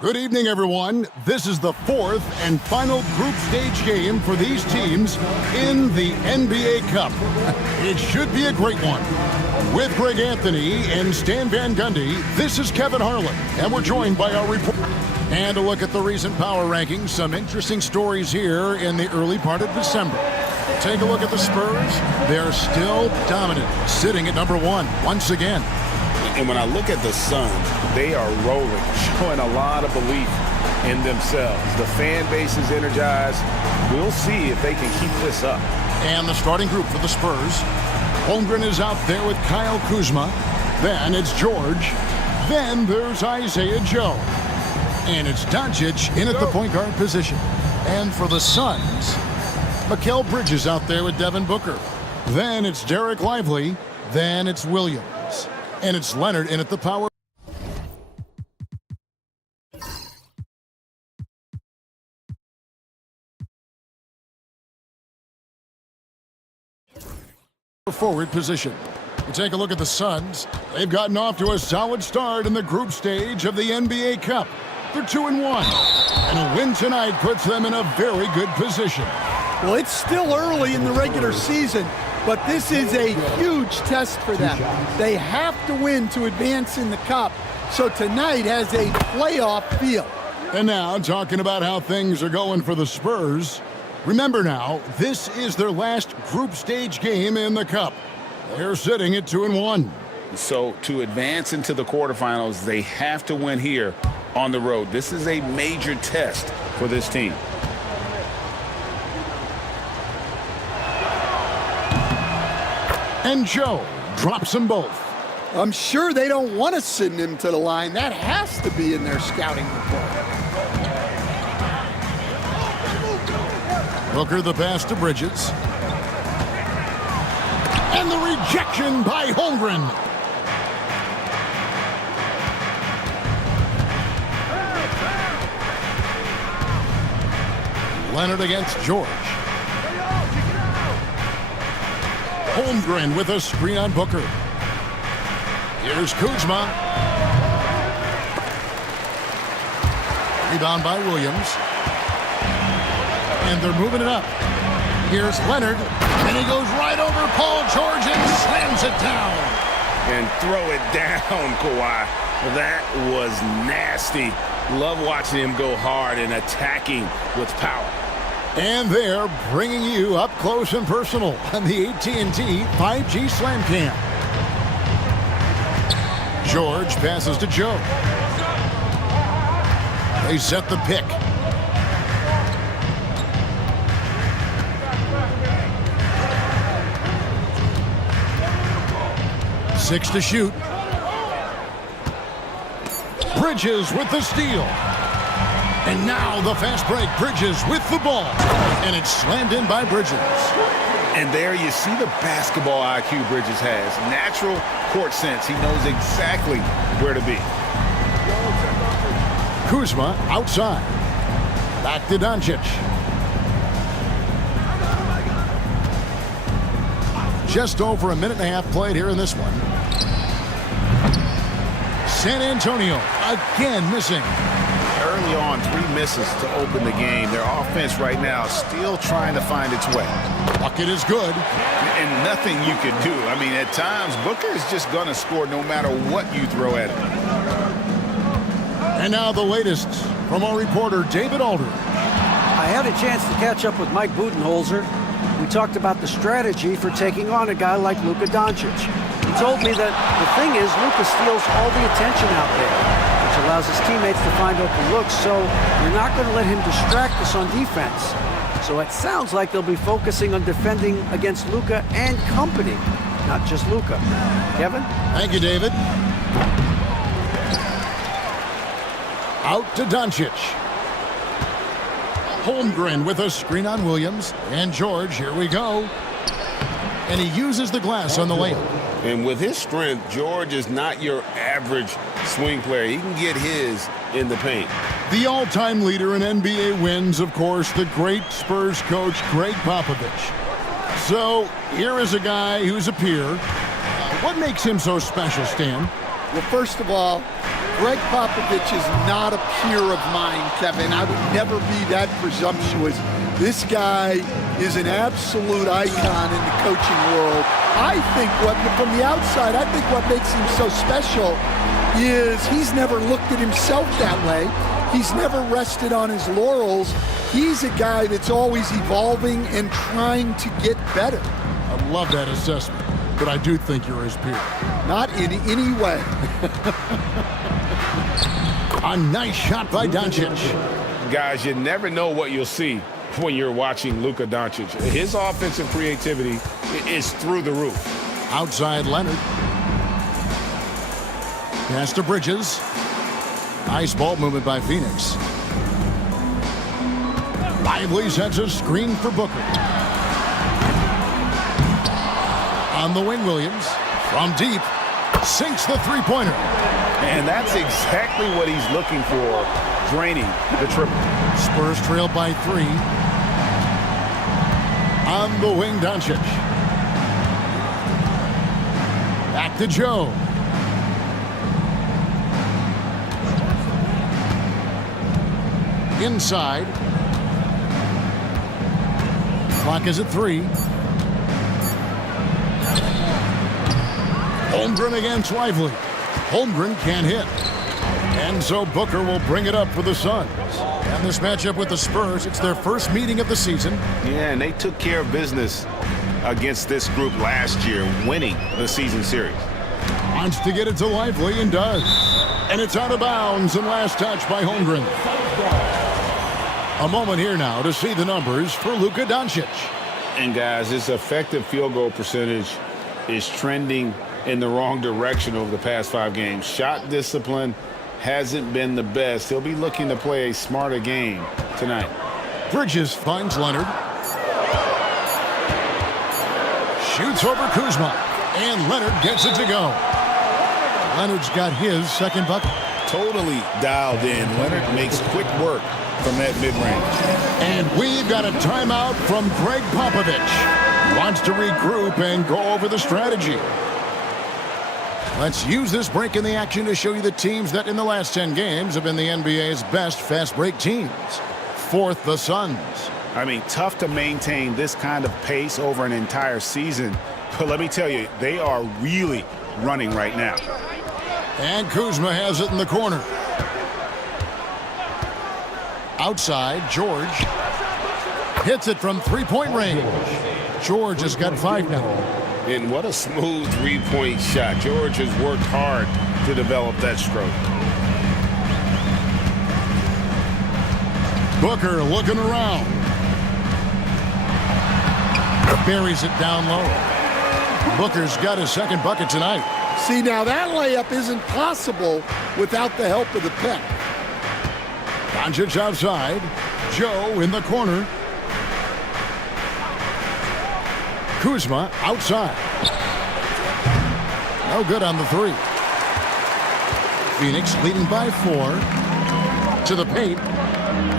Good evening, everyone. This is the fourth and final group stage game for these teams in the NBA Cup. It should be a great one. With Greg Anthony and Stan Van Gundy, this is Kevin Harlan, and we're joined by our reporter. And a look at the recent power rankings. Some interesting stories here in the early part of December. Take a look at the Spurs. They're still dominant, sitting at number 1 once again. And when I look at the Suns, they are rolling, showing a lot of belief in themselves. The fan base is energized. We'll see if they can keep this up. And the starting group for the Spurs. Holmgren is out there with Kyle Kuzma. Then it's George. Then there's Isaiah Joe. And it's Doncic in at the point guard position. And for the Suns, Mikal Bridges out there with Devin Booker. Then it's Derek Lively. Then it's Williams. And it's Leonard in at the power. Forward position. You take a look at the Suns. They've gotten off to a solid start in the group stage of the NBA Cup. They're 2-1. And a win tonight puts them in a very good position. Well, it's still early in the regular season, but this is a huge test for them. They have to win to advance in the Cup, so tonight has a playoff feel. And now, talking about how things are going for the Spurs. Remember now, this is their last group stage game in the Cup. They're sitting at 2-1. So to advance into the quarterfinals, they have to win here on the road. This is a major test for this team. And Joe drops them both. I'm sure they don't want to send him to the line. That has to be in their scouting report. Booker the pass to Bridges. And the rejection by Holmgren. Leonard against George. Holmgren with a screen on Booker. Here's Kuzma. Rebound by Williams. And they're moving it up. Here's Leonard. And he goes right over Paul George and slams it down. And throw it down, Kawhi. That was nasty. Love watching him go hard and attacking with power. And they're bringing you up close and personal on the AT&T 5G Slam Cam. George passes to Joe. They set the pick. Six to shoot. Bridges with the steal. And now the fast break. Bridges with the ball. And it's slammed in by Bridges. And there you see the basketball IQ Bridges has. Natural court sense. He knows exactly where to be. Kuzma outside. Back to Doncic. Just over a minute and a half played here in this one. San Antonio again missing. Early on, 3 misses to open the game. Their offense right now still trying to find its way. Bucket is good. And nothing you can do. I mean, at times, Booker is just going to score no matter what you throw at him. And now the latest from our reporter, David Alder. I had a chance to catch up with Mike Budenholzer. We talked about the strategy for taking on a guy like Luka Doncic. He told me that the thing is Luka steals all the attention out there, which allows his teammates to find open looks, so you're not going to let him distract us on defense. So it sounds like they'll be focusing on defending against Luka and company, not just Luka. Kevin? Thank you, David. Out to Doncic. Holmgren with a screen on Williams. And George, here we go. And he uses the glass on the layup. And with his strength, George is not your average swing player. He can get his in the paint. The all-time leader in NBA wins, of course, the great Spurs coach, Greg Popovich. So here is a guy who's a peer. What makes him so special, Stan? Well, first of all, Greg Popovich is not a peer of mine, Kevin. I would never be that presumptuous. This guy is an absolute icon in the coaching world. I think from the outside, I think what makes him so special is he's never looked at himself that way. He's never rested on his laurels. He's a guy that's always evolving and trying to get better. I love that assessment, but I do think you're his peer. Not in any way. A nice shot by Doncic. Guys, you never know what you'll see when you're watching Luka Doncic. His offensive creativity is through the roof. Outside Leonard. Pass to Bridges. Nice ball movement by Phoenix. Lively sets a screen for Booker. On the wing, Williams. From deep. Sinks the three-pointer. And that's exactly what he's looking for, draining the triple. Spurs trail by 3. On the wing, Doncic. Back to Joe. Inside. Clock is at 3. Holmgren against Lively. Holmgren can't hit. And so Booker will bring it up for the Suns. And this matchup with the Spurs, it's their first meeting of the season. Yeah, and they took care of business against this group last year, winning the season series. Wants to get it to Lively and does. And it's out of bounds and last touch by Holmgren. A moment here now to see the numbers for Luka Doncic. And guys, his effective field goal percentage is trending in the wrong direction over the past 5 games. Shot discipline hasn't been the best. He'll be looking to play a smarter game tonight. Bridges finds Leonard. Shoots over Kuzma. And Leonard gets it to go. Leonard's got his second bucket. Totally dialed in. Leonard makes quick work from that mid-range. And we've got a timeout from Greg Popovich. Wants to regroup and go over the strategy. Let's use this break in the action to show you the teams that in the last 10 games have been the NBA's best fast break teams. Fourth, the Suns. I mean, tough to maintain this kind of pace over an entire season. But let me tell you, they are really running right now. And Kuzma has it in the corner. Outside, George hits it from three-point range. George has got 5 now. And what a smooth three-point shot. George has worked hard to develop that stroke. Booker looking around. Buries it down low. Booker's got his second bucket tonight. See, now that layup isn't possible without the help of the pick. Doncic outside. Joe in the corner. Kuzma outside. No good on the 3. Phoenix leading by 4. To the paint.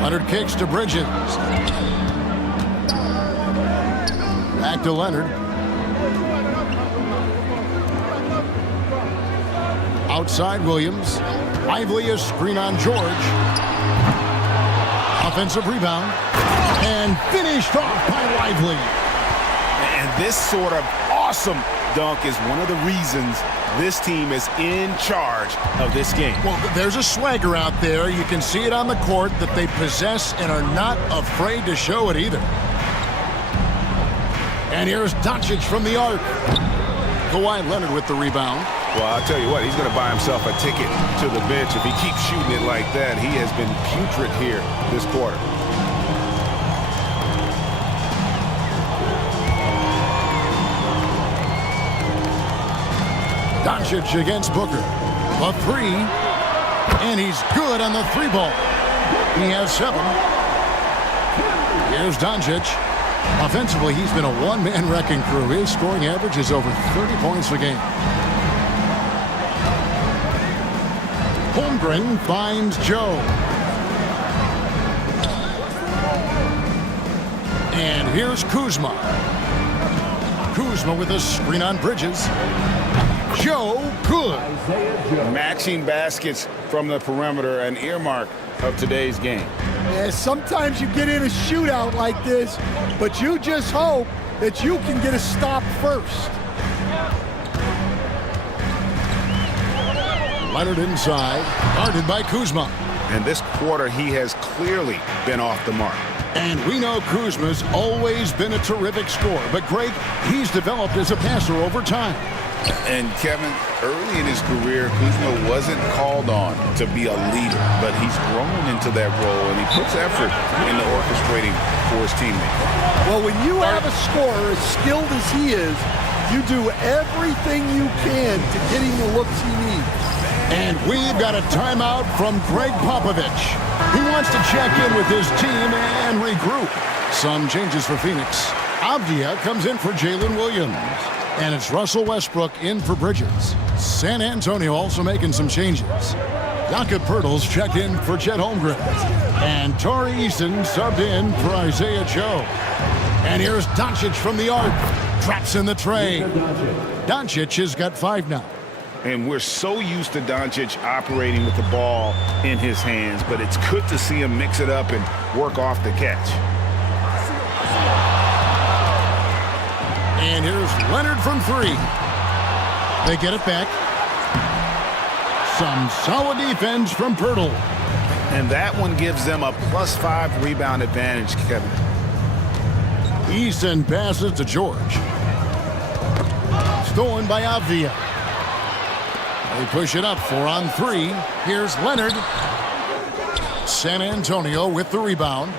Leonard kicks to Bridges. Back to Leonard. Outside Williams. Lively a screen on George. Offensive rebound. And finished off by Lively. And this sort of awesome dunk is one of the reasons this team is in charge of this game. Well, there's a swagger out there. You can see it on the court that they possess and are not afraid to show it either. And here's Doncic from the arc. Kawhi Leonard with the rebound. Well, I'll tell you what, he's going to buy himself a ticket to the bench. If he keeps shooting it like that, he has been putrid here this quarter. Doncic against Booker. A 3. And he's good on the 3 ball. He has 7. Here's Doncic. Offensively, he's been a one-man wrecking crew. His scoring average is over 30 points a game. Holmgren finds Joe. And here's Kuzma. Kuzma with a screen on Bridges. Joe Good. Matching baskets from the perimeter, an earmark of today's game. Yeah, sometimes you get in a shootout like this, but you just hope that you can get a stop first. Leonard inside, guarded by Kuzma. And this quarter, he has clearly been off the mark. And we know Kuzma's always been a terrific scorer, but Greg, he's developed as a passer over time. And Kevin, early in his career, Kuzma wasn't called on to be a leader, but he's grown into that role, and he puts effort into orchestrating for his teammates. Well, when you have a scorer as skilled as he is, you do everything you can to get him the looks he needs. And we've got a timeout from Greg Popovich. He wants to check in with his team and regroup. Some changes for Phoenix. Avdia comes in for Jalen Williams. And it's Russell Westbrook in for Bridges. San Antonio also making some changes. Jakob Poeltl's checked in for Chet Holmgren. And Tari Eason subbed in for Isaiah Joe. And here's Doncic from the arc. Drops in the tray. Doncic has got 5 now. And we're so used to Doncic operating with the ball in his hands, but it's good to see him mix it up and work off the catch. And here's Leonard from 3. They get it back. Some solid defense from Poeltl. And that one gives them a +5 rebound advantage, Kevin. Eason passes to George. Stolen by Avdia. They push it up 4 on 3. Here's Leonard. San Antonio with the rebound.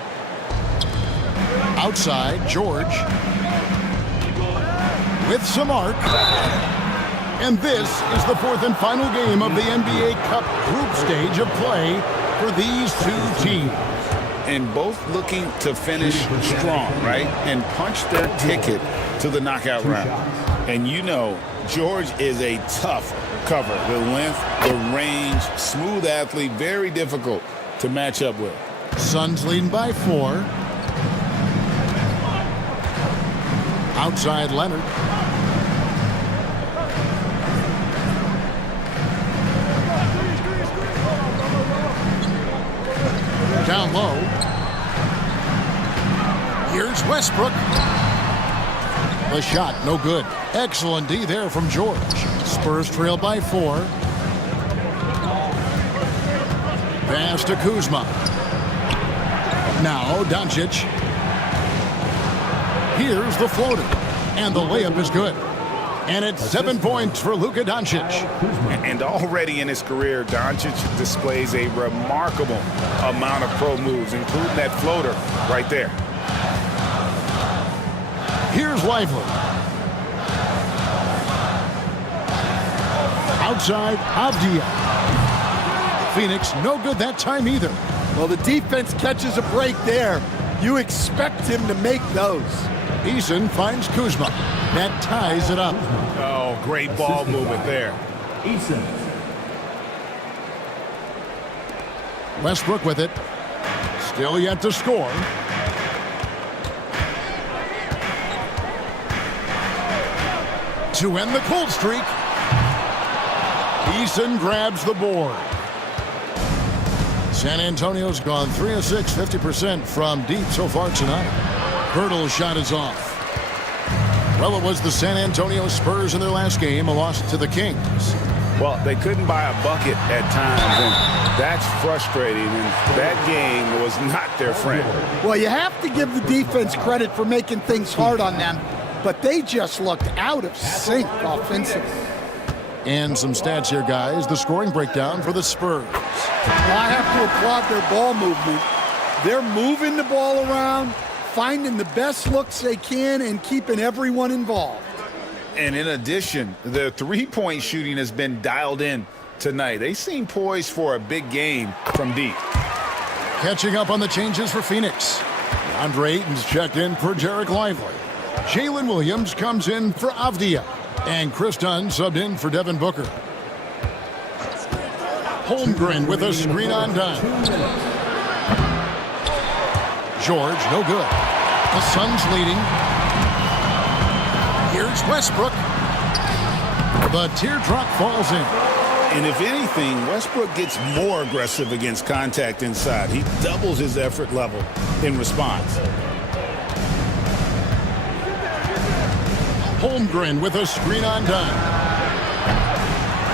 Outside, George. With some arc. And this is the 4th and final game of the NBA Cup group stage of play for these two teams. And both looking to finish strong, right? And punch their ticket to the knockout round. And you know, George is a tough cover. The length, the range, smooth athlete, very difficult to match up with. Suns leading by 4. Outside Leonard. Down low. Here's Westbrook. The shot, no good. Excellent D there from George. Spurs trail by 4. Pass to Kuzma. Now Doncic. Here's the floater. And the layup is good. And it's 7 points for Luka Doncic. And already in his career, Doncic displays a remarkable amount of pro moves, including that floater right there. Here's Lively. Outside, Avdia. Phoenix, no good that time either. Well, the defense catches a break there. You expect him to make those. Eason finds Kuzma. That ties it up. Oh, great ball movement there. Westbrook with it. Still yet to score. To end the cold streak. Eason grabs the board. San Antonio's gone 3 of 6, 50% from deep so far tonight. Poeltl's shot is off. Well, it was the San Antonio Spurs in their last game, a loss to the Kings. Well, they couldn't buy a bucket at times, and that's frustrating, and that game was not their friend. Well, you have to give the defense credit for making things hard on them, but they just looked out of sync offensively. And some stats here, guys. The scoring breakdown for the Spurs. Well, I have to applaud their ball movement. They're moving the ball around, finding the best looks they can, and keeping everyone involved. And in addition, the three-point shooting has been dialed in tonight. They seem poised for a big game from deep. Catching up on the changes for Phoenix. Andre Ayton's checked in for Derek Lively. Jalen Williams comes in for Avdia. And Chris Dunn subbed in for Devin Booker. Holmgren with a screen on Dunn. George, no good. The Suns leading. Here's Westbrook. The teardrop falls in. And if anything, Westbrook gets more aggressive against contact inside. He doubles his effort level in response. Holmgren with a screen on Dunn.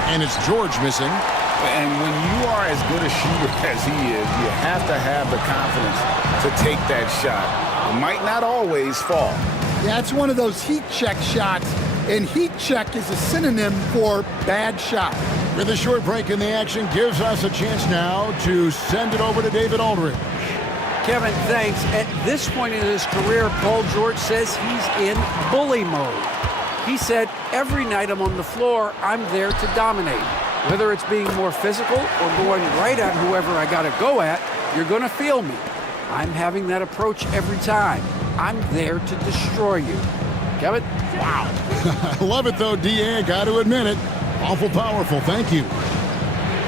And it's George missing. And when you are as good a shooter as he is, you have to have the confidence to take that shot. It might not always fall. Yeah, it's one of those heat check shots, and heat check is a synonym for bad shot. With a short break in the action, gives us a chance now to send it over to David Aldridge. Kevin, thanks. At this point in his career, Paul George says he's in bully mode. He said, every night I'm on the floor, I'm there to dominate. Whether it's being more physical or going right at whoever I got to go at, you're going to feel me. I'm having that approach every time. I'm there to destroy you. Kevin? Wow. I love it, though, D.A. Got to admit it. Awful powerful. Thank you.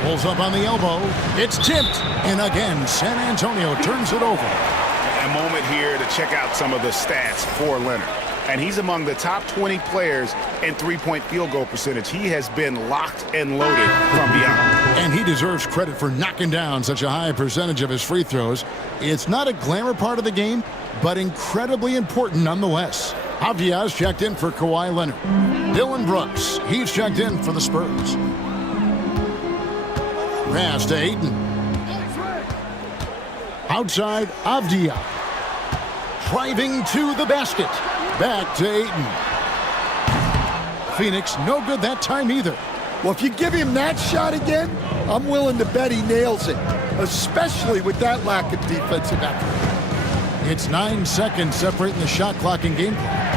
Pulls up on the elbow. It's tipped. And again, San Antonio turns it over. A moment here to check out some of the stats for Leonard. And he's among the top 20 players in three-point field goal percentage. He has been locked and loaded from beyond. And he deserves credit for knocking down such a high percentage of his free throws. It's not a glamour part of the game, but incredibly important nonetheless. Avdia's checked in for Kawhi Leonard. Dillon Brooks, he's checked in for the Spurs. Pass to Ayton. Outside, Avdia. Driving to the basket. Back to Ayton. Phoenix, no good that time either. Well, if you give him that shot again, I'm willing to bet he nails it, especially with that lack of defensive effort. It's 9 seconds separating the shot clock and game clock.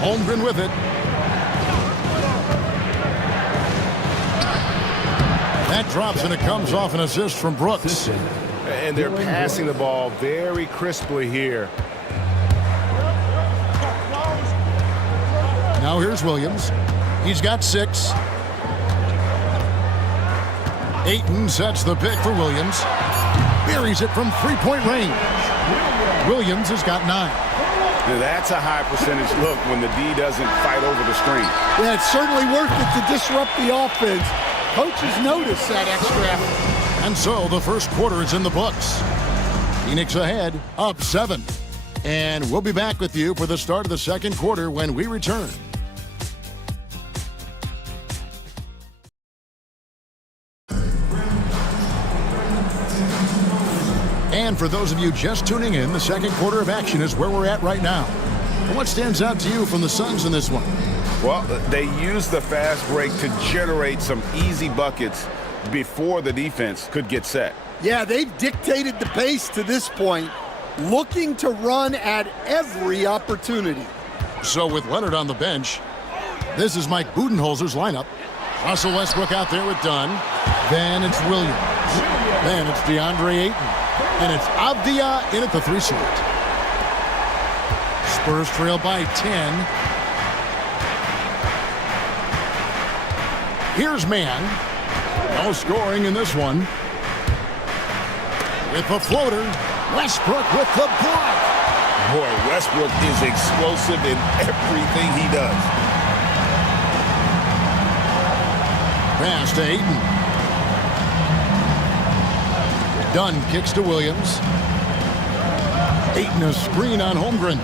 Holmgren with it. That drops and it comes off an assist from Brooks. And they're passing the ball very crisply here. Now here's Williams. He's got 6. Ayton sets the pick for Williams. Buries it from three-point range. Williams has got 9. Now that's a high percentage look when the D doesn't fight over the screen. Yeah, it's certainly worth it to disrupt the offense. Coaches notice that extra effort. And so the first quarter is in the books. Phoenix ahead, up 7. And we'll be back with you for the start of the second quarter when we return. And for those of you just tuning in, the second quarter of action is where we're at right now. What stands out to you from the Suns in this one? Well, they used the fast break to generate some easy buckets before the defense could get set. Yeah, they've dictated the pace to this point, looking to run at every opportunity. So with Leonard on the bench, this is Mike Budenholzer's lineup. Russell Westbrook out there with Dunn. Then it's Williams. Then it's DeAndre Ayton. And it's Avdia in at the 3 slot. Spurs trail by 10. Here's Mann. No scoring in this one. With the floater, Westbrook with the block. Boy, Westbrook is explosive in everything he does. Pass to Ayton. Dunn kicks to Williams. Ayton a screen on Holmgren.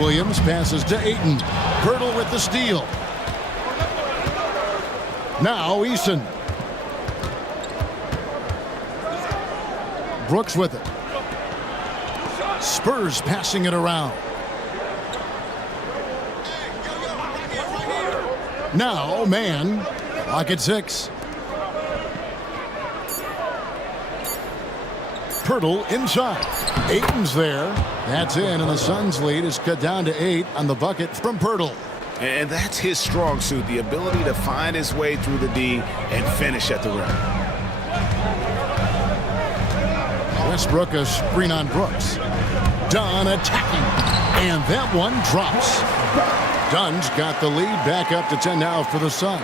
Williams passes to Ayton. Hurdle with the steal. Now Eason. Brooks with it. Spurs passing it around. Now Mann. Clock at 6. Pirtle inside. Ayton's there. That's in, and the Suns' lead is cut down to 8 on the bucket from Pirtle. And that's his strong suit, the ability to find his way through the D and finish at the rim. Westbrook a screen on Brooks. Dunn attacking, and that one drops. Dunn's got the lead back up to 10 now for the Suns.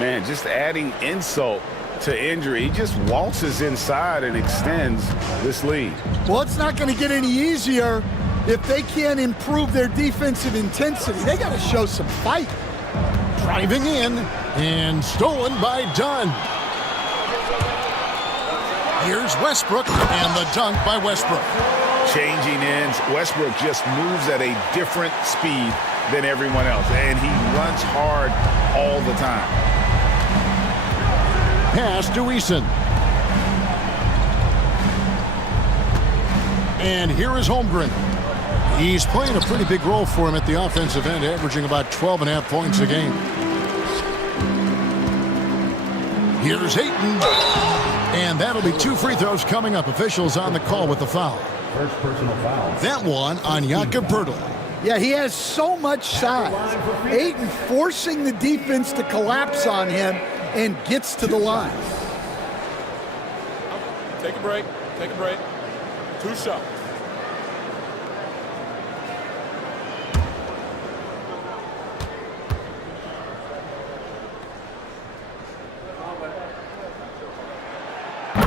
Man, just adding insult to injury. He just waltzes inside and extends this lead. Well, it's not going to get any easier If they can't improve their defensive intensity, they got to show some fight. Driving in and stolen by Dunn. Here's Westbrook and the dunk by Westbrook. Changing ends, Westbrook just moves at a different speed than everyone else, and he runs hard all the time. Pass to Eason. And here is Holmgren. He's playing a pretty big role for him at the offensive end, averaging about 12.5 points a game. Here's Ayton. And that'll be 2 free throws coming up. Officials on the call with the foul. First personal foul. That one on Jakob Poeltl. Yeah, he has so much size. Ayton forcing the defense to collapse on him and gets to the line. Take a break. Take a break. 2 shots.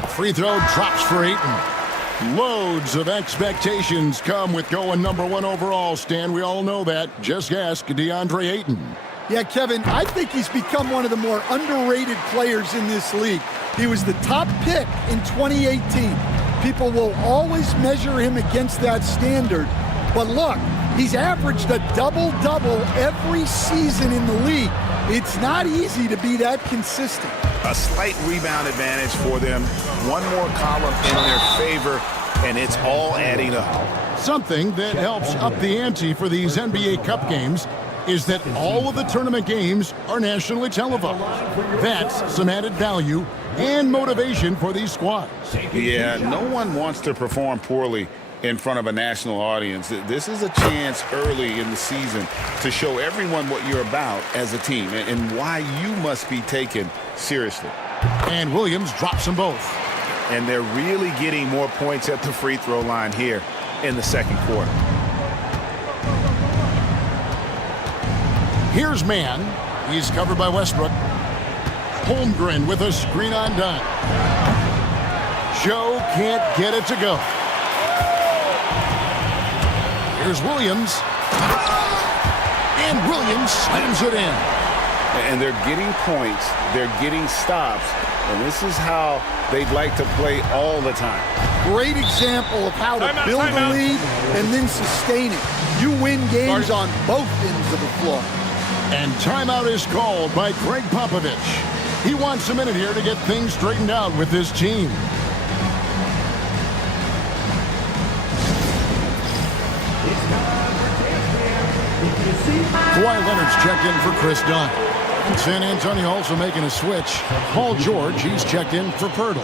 Free throw drops for Ayton. Loads of expectations come with going #1 overall, Stan. We all know that. Just ask DeAndre Ayton. Yeah, Kevin, I think he's become one of the more underrated players in this league. He was the top pick in 2018. People will always measure him against that standard. But look, he's averaged a double-double every season in the league. It's not easy to be that consistent. A slight rebound advantage for them. One more column in their favor, and it's all adding up. Something that helps up the ante for these NBA Cup games is that all of the tournament games are nationally televised. That's some added value and motivation for these squads. Yeah, no one wants to perform poorly in front of a national audience. This is a chance early in the season to show everyone what you're about as a team and why you must be taken seriously. And Williams drops them both. And they're really getting more points at the free throw line here in the second quarter. Here's Mann. He's covered by Westbrook. Holmgren with a screen on Dunn. Joe can't get it to go. Here's Williams. And Williams slams it in. And they're getting points. They're getting stops. And this is how they'd like to play all the time. Great example of how to build a lead and then sustain it. You win games on both ends of the floor. And timeout is called by Greg Popovich. He wants a minute here to get things straightened out with his team. Kawhi Leonard's checked in for Chris Dunn. San Antonio also making a switch. Paul George, he's checked in for Poeltl.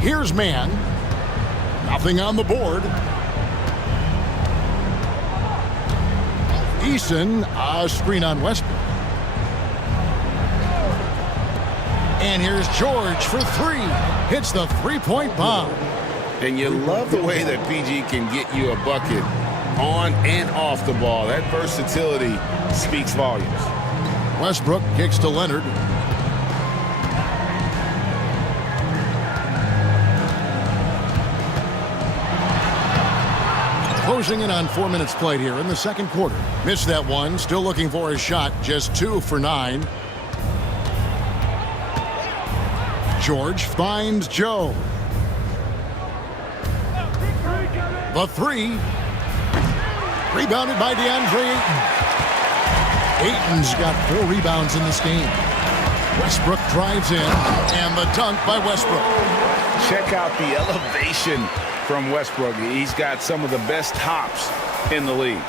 Here's Mann. Nothing on the board. Eason, a screen on Westbrook. And here's George for 3. Hits the three-point bomb. And you love the way that PG can get you a bucket on and off the ball. That versatility speaks volumes. Westbrook kicks to Leonard. Closing in on 4 minutes played here in the second quarter. Missed that one. Still looking for a shot. Just 2 for 9. George finds Joe. The 3. Rebounded by DeAndre Ayton. Ayton's got 4 rebounds in this game. Westbrook drives in, and the dunk by Westbrook. Check out the elevation from Westbrook. He's got some of the best hops in the league.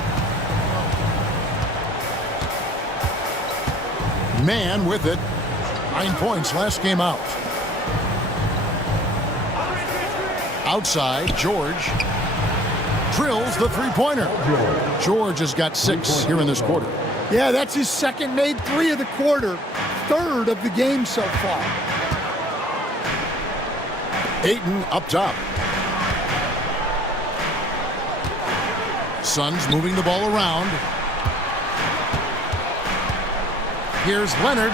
Mann with it. 9 points last game out. Outside, George drills the three-pointer. George has got 6 here in this quarter. Yeah, that's his second made 3 of the quarter, 3rd of the game so far. Ayton up top. Suns moving the ball around. Here's Leonard.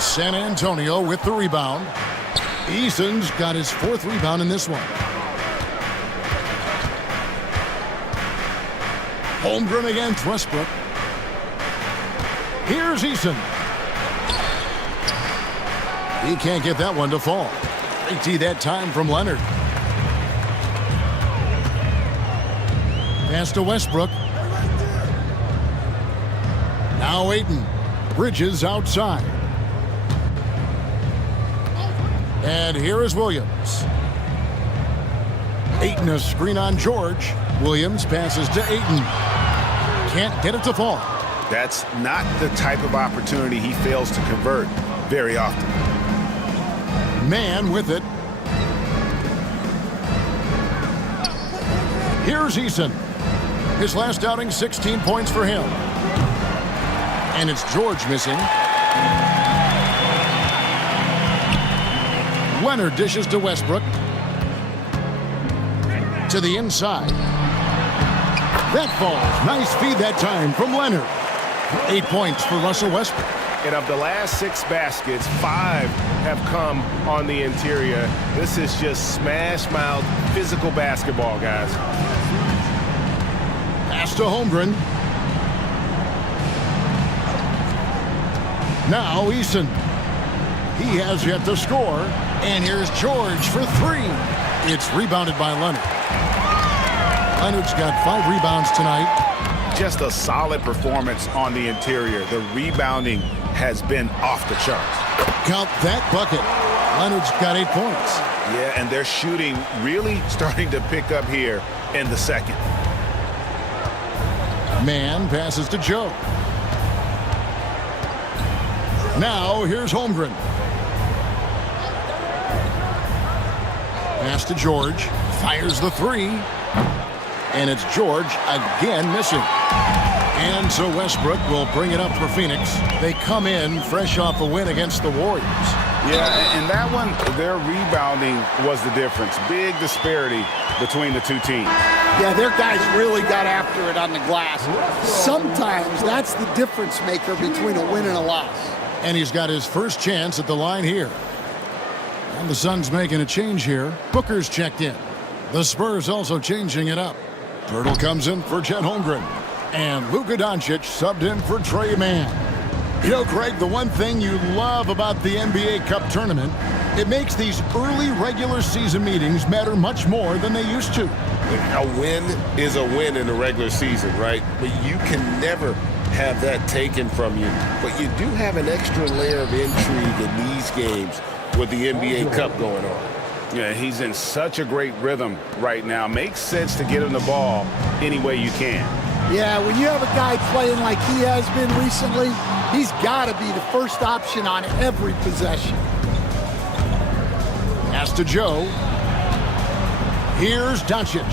San Antonio with the rebound. Eason's got his 4th rebound in this one. Holmgren against Westbrook. Here's Eason. He can't get that one to fall. Great tee that time from Leonard. Pass to Westbrook. Now Ayton. Bridges outside. And here is Williams. Ayton a screen on George. Williams passes to Ayton. Can't get it to fall. That's not the type of opportunity he fails to convert very often. Man with it. Here's Eason. His last outing, 16 points for him. And it's George missing. Leonard dishes to Westbrook. To the inside. That falls. Nice feed that time from Leonard. 8 points for Russell Westbrook. And of the last 6 baskets, 5 have come on the interior. This is just smash-mouth physical basketball, guys. Pass to Holmgren. Now Eason. He has yet to score. And here's George for 3. It's rebounded by Leonard. Leonard's got 5 rebounds tonight. Just a solid performance on the interior. The rebounding has been off the charts. Count that bucket. Leonard's got 8 points. Yeah, and their shooting really starting to pick up here in the second. Man passes to Joe. Now here's Holmgren. Pass to George. Fires the 3. And it's George again missing. And so Westbrook will bring it up for Phoenix. They come in fresh off a win against the Warriors. Yeah, and that one, their rebounding was the difference. Big disparity between the 2 teams. Yeah, their guys really got after it on the glass. Sometimes that's the difference maker between a win and a loss. And he's got his first chance at the line here. And the Suns making a change here. Booker's checked in. The Spurs also changing it up. Pirtle comes in for Chet Holmgren. And Luka Doncic subbed in for Trey Mann. You know, Craig, the one thing you love about the NBA Cup tournament, it makes these early regular season meetings matter much more than they used to. A win is a win in the regular season, right? But you can never have that taken from you. But you do have an extra layer of intrigue in these games with the NBA Cup going on. Yeah, he's in such a great rhythm right now. Makes sense to get him the ball any way you can. Yeah, when you have a guy playing like he has been recently, he's got to be the first option on every possession. Pass to Joe. Here's Doncic.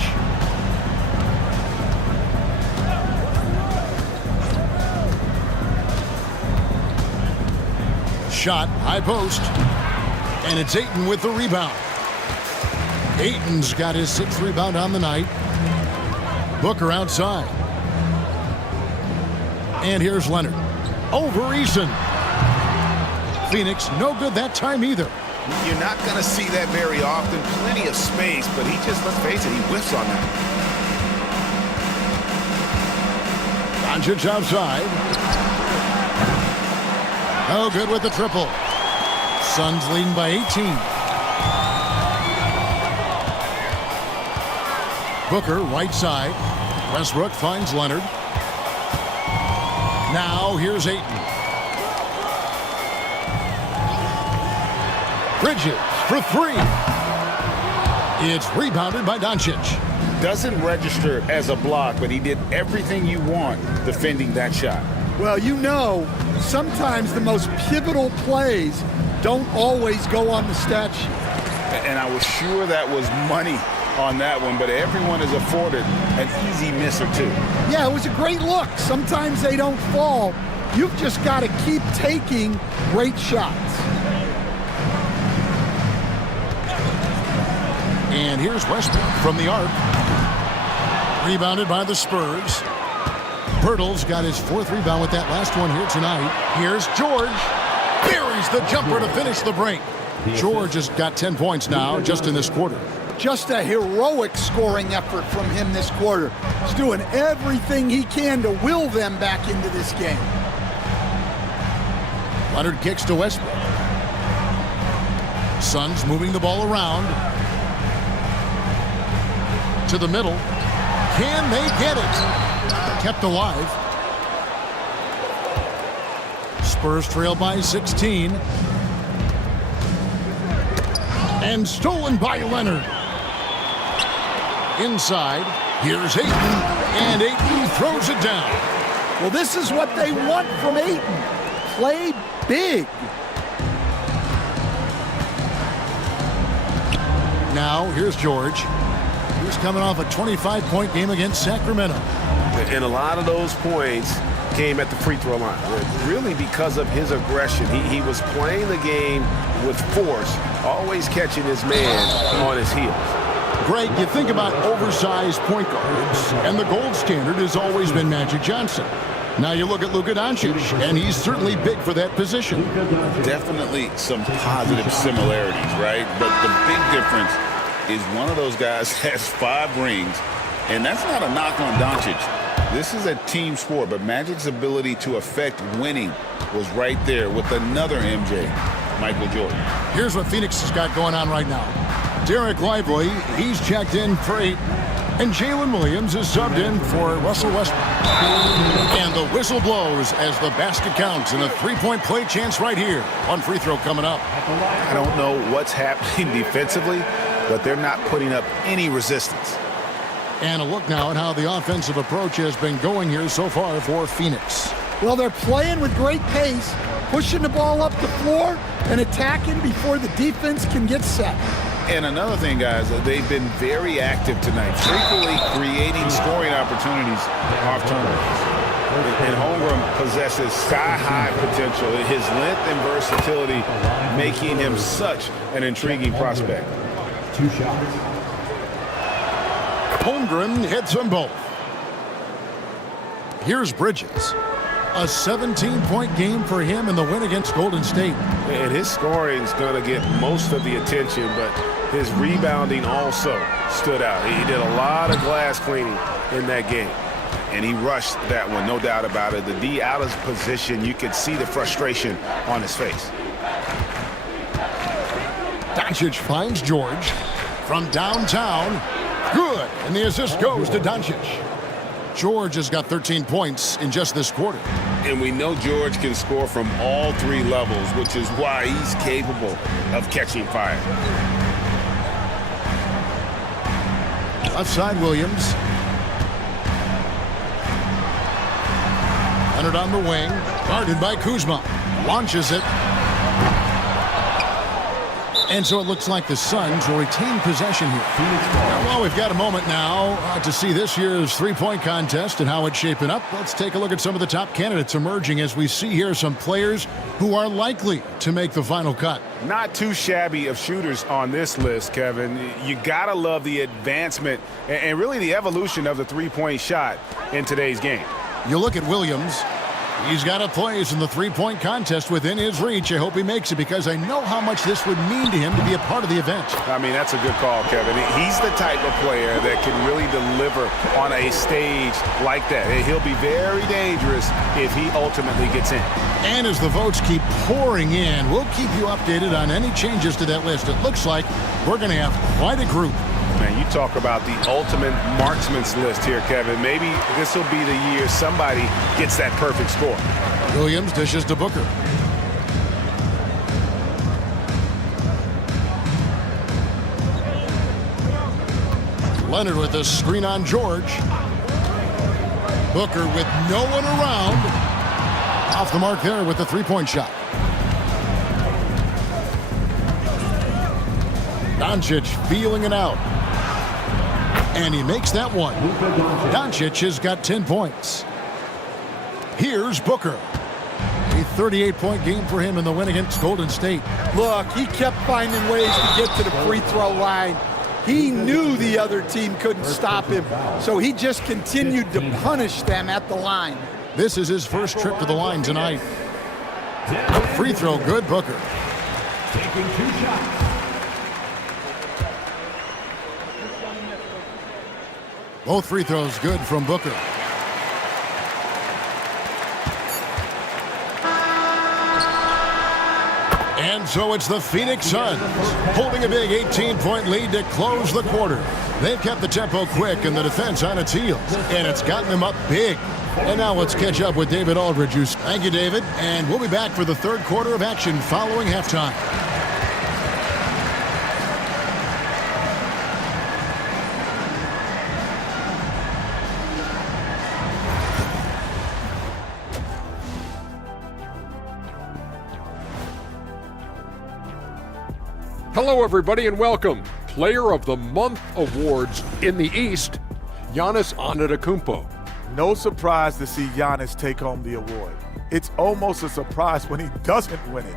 Shot, high post. And it's Ayton with the rebound. Ayton's got his 6th rebound on the night. Booker outside. And here's Leonard. Over Eason. Phoenix no good that time either. You're not going to see that very often. Plenty of space, but he just, let's face it, he whiffs on that. Doncic outside. Oh, good with the triple. Suns leading by 18. Booker, right side. Westbrook finds Leonard. Now here's Ayton. Bridges for 3. It's rebounded by Doncic. Doesn't register as a block, but he did everything you want defending that shot. Well, you know, sometimes the most pivotal plays don't always go on the stat sheet. And I was sure that was money on that one, but everyone is afforded an easy miss or 2. Yeah, it was a great look. Sometimes they don't fall. You've just got to keep taking great shots. And here's Westbrook from the arc. Rebounded by the Spurs. Pirtle's got his 4th rebound with that last one here tonight. Here's George. Buries the jumper to finish the break. George has got 10 points now just in this quarter. Just a heroic scoring effort from him this quarter. He's doing everything he can to will them back into this game. Leonard kicks to Westbrook. Suns moving the ball around. To the middle. Can they get it? Kept alive. Spurs trail by 16. And stolen by Leonard. Inside, here's Ayton. And Ayton throws it down. Well, this is what they want from Ayton. Play big. Now, here's George. He's coming off a 25-point game against Sacramento. And a lot of those points came at the free throw line. Really because of his aggression. He was playing the game with force, always catching his man on his heels. Greg, you think about oversized point guards, and the gold standard has always been Magic Johnson. Now you look at Luka Doncic, and he's certainly big for that position. Definitely some positive similarities, right? But the big difference is one of those guys has 5 rings, and that's not a knock on Doncic. This is a team sport, but Magic's ability to affect winning was right there with another MJ, Michael Jordan. Here's what Phoenix has got going on right now. Derek Lively, he's checked in for 8. And Jalen Williams is subbed in for Russell Westbrook. And the whistle blows as the basket counts and a 3-point play chance right here. One free throw coming up. I don't know what's happening defensively, but they're not putting up any resistance. And a look now at how the offensive approach has been going here so far for Phoenix. Well, they're playing with great pace, pushing the ball up the floor and attacking before the defense can get set. And another thing, guys, they've been very active tonight, frequently creating scoring opportunities off turnovers. And Holmgren possesses sky-high potential. His length and versatility making him such an intriguing prospect. 2 shots. Holmgren hits them both. Here's Bridges. A 17-point game for him in the win against Golden State. And his scoring is going to get most of the attention, but his rebounding also stood out. He did a lot of glass cleaning in that game. And he rushed that one, no doubt about it. The D out of position, you could see the frustration on his face. Doncic finds George from downtown. Good. And the assist goes to Doncic. George has got 13 points in just this quarter. And we know George can score from all 3 levels, which is why he's capable of catching fire. Left side, Williams. Leonard on the wing. Guarded by Kuzma. Launches it. And so it looks like the Suns will retain possession here. Well, we've got a moment now to see this year's 3-point contest and how it's shaping up. Let's take a look at some of the top candidates emerging as we see here some players who are likely to make the final cut. Not too shabby of shooters on this list, Kevin. You gotta love the advancement and really the evolution of the 3-point shot in today's game. You look at Williams. He's got a place in the 3-point contest within his reach. I hope he makes it because I know how much this would mean to him to be a part of the event. I mean, that's a good call, Kevin. He's the type of player that can really deliver on a stage like that. He'll be very dangerous if he ultimately gets in. And as the votes keep pouring in, we'll keep you updated on any changes to that list. It looks like we're going to have quite a group. Man, you talk about the ultimate marksman's list here, Kevin. Maybe this will be the year somebody gets that perfect score. Williams dishes to Booker. Leonard with a screen on George. Booker with no one around. Off the mark there with the 3-point shot. Doncic feeling it out. And he makes that one. Doncic has got 10 points. Here's Booker. A 38-point game for him in the win against Golden State. Look, he kept finding ways to get to the free throw line. He knew the other team couldn't stop him, so he just continued to punish them at the line. This is his first trip to the line tonight. Free throw good, Booker. Taking 2 shots. Both free throws good from Booker. And so it's the Phoenix Suns holding a big 18-point lead to close the quarter. They've kept the tempo quick and the defense on its heels, and it's gotten them up big. And now let's catch up with David Aldridge. Thank you, David. And we'll be back for the third quarter of action following halftime. Hello, everybody, and welcome. Player of the Month awards in the East, Giannis Antetokounmpo. No surprise to see Giannis take home the award. It's almost a surprise when he doesn't win it.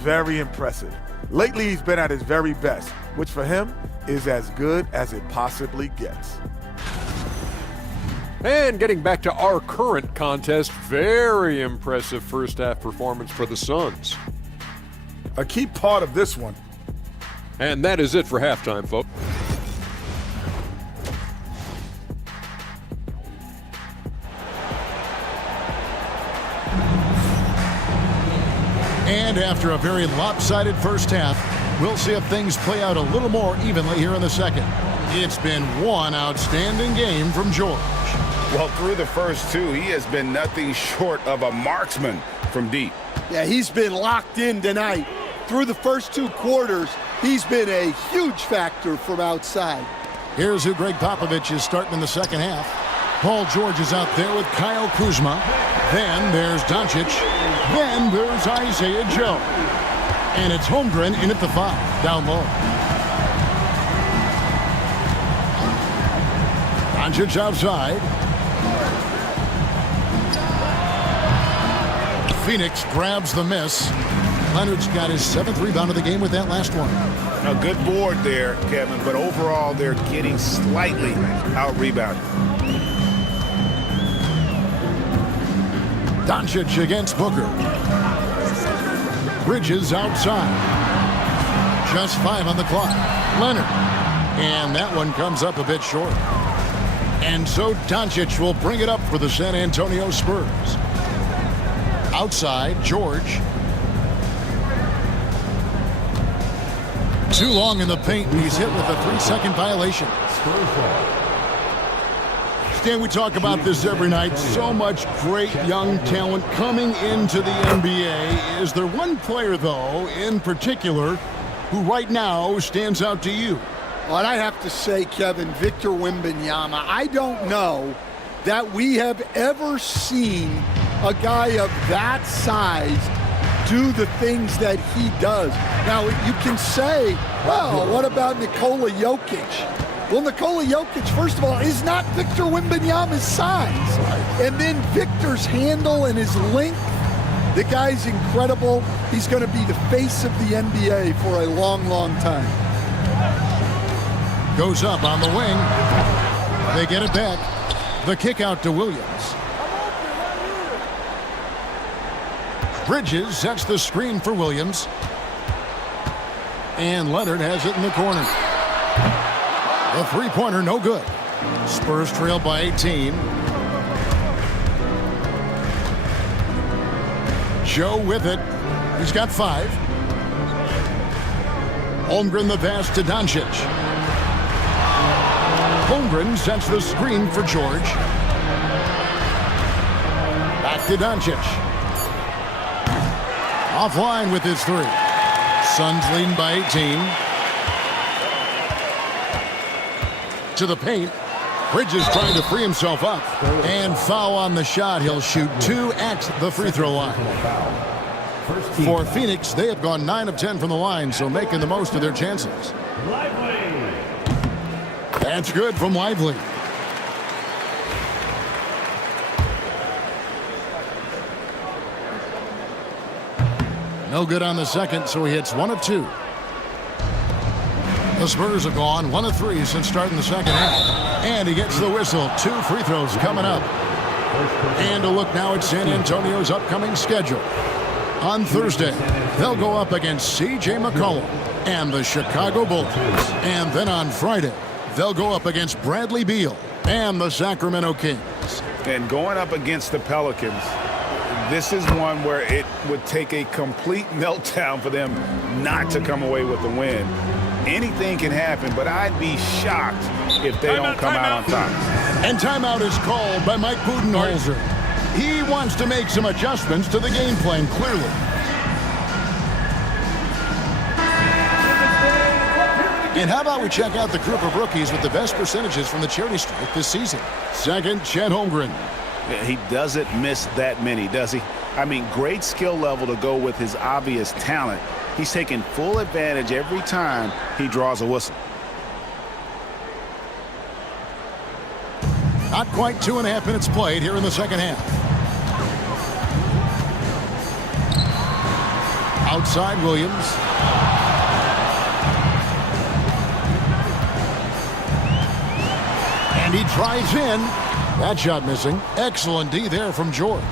Very impressive. Lately, he's been at his very best, which for him is as good as it possibly gets. And getting back to our current contest, very impressive first half performance for the Suns. A key part of this one. And that is it for halftime, folks. And after a very lopsided first half, we'll see if things play out a little more evenly here in the second. It's been one outstanding game from George. Well, through the first two, he has been nothing short of a marksman from deep. Yeah, he's been locked in tonight. Through the first 2 quarters, he's been a huge factor from outside. Here's who Greg Popovich is starting in the second half. Paul George is out there with Kyle Kuzma. Then there's Doncic. Then there's Isaiah Joe. And it's Holmgren in at the 5, down low. Doncic outside. Phoenix grabs the miss. Leonard's got his 7th rebound of the game with that last one. A good board there, Kevin, but overall they're getting slightly out-rebounded. Doncic against Booker. Bridges outside. Just 5 on the clock. Leonard. And that one comes up a bit short. And so Doncic will bring it up for the San Antonio Spurs. Outside, George. Too long in the paint. He's hit with a 3-second violation. Stan, we talk about this every night. So much great young talent coming into the NBA. Is there one player, though, in particular, who right now stands out to you? Well, I'd have to say, Kevin, Victor Wembanyama. I don't know that we have ever seen a guy of that size do the things that he does. Now, you can say, well, what about Nikola Jokic? Well, Nikola Jokic, first of all, is not Victor Wembanyama's size. And then Victor's handle and his length, the guy's incredible. He's going to be the face of the NBA for a long, long time. Goes up on the wing. They get it back. The kick out to Williams. Bridges sets the screen for Williams. And Leonard has it in the corner. The three-pointer, no good. Spurs trail by 18. Joe with it. He's got 5. Holmgren the pass to Doncic. Holmgren sets the screen for George. Back to Doncic. Offline with his 3. Suns leading by 18. To the paint. Bridges trying to free himself up. And foul on the shot. He'll shoot 2 at the free throw line. For Phoenix, they have gone 9 of 10 from the line, so making the most of their chances. That's good from Lively. No good on the second, so he hits 1 of 2. The Spurs have gone 1 of 3 since starting the second half. And he gets the whistle. 2 free throws coming up. And a look now at San Antonio's upcoming schedule. On Thursday, they'll go up against C.J. McCollum and the Chicago Bulls. And then on Friday, they'll go up against Bradley Beal and the Sacramento Kings. And going up against the Pelicans, this is one where it would take a complete meltdown for them not to come away with the win. Anything can happen, but I'd be shocked if they don't come out on top. And timeout is called by Mike Budenholzer. He wants to make some adjustments to the game plan, clearly. And how about we check out the group of rookies with the best percentages from the charity stripe this season? Second, Chet Holmgren. He doesn't miss that many, does he? I mean, great skill level to go with his obvious talent. He's taking full advantage every time he draws a whistle. Not quite 2.5 minutes played here in the second half. Outside Williams. And he drives in. That shot missing. Excellent D there from George.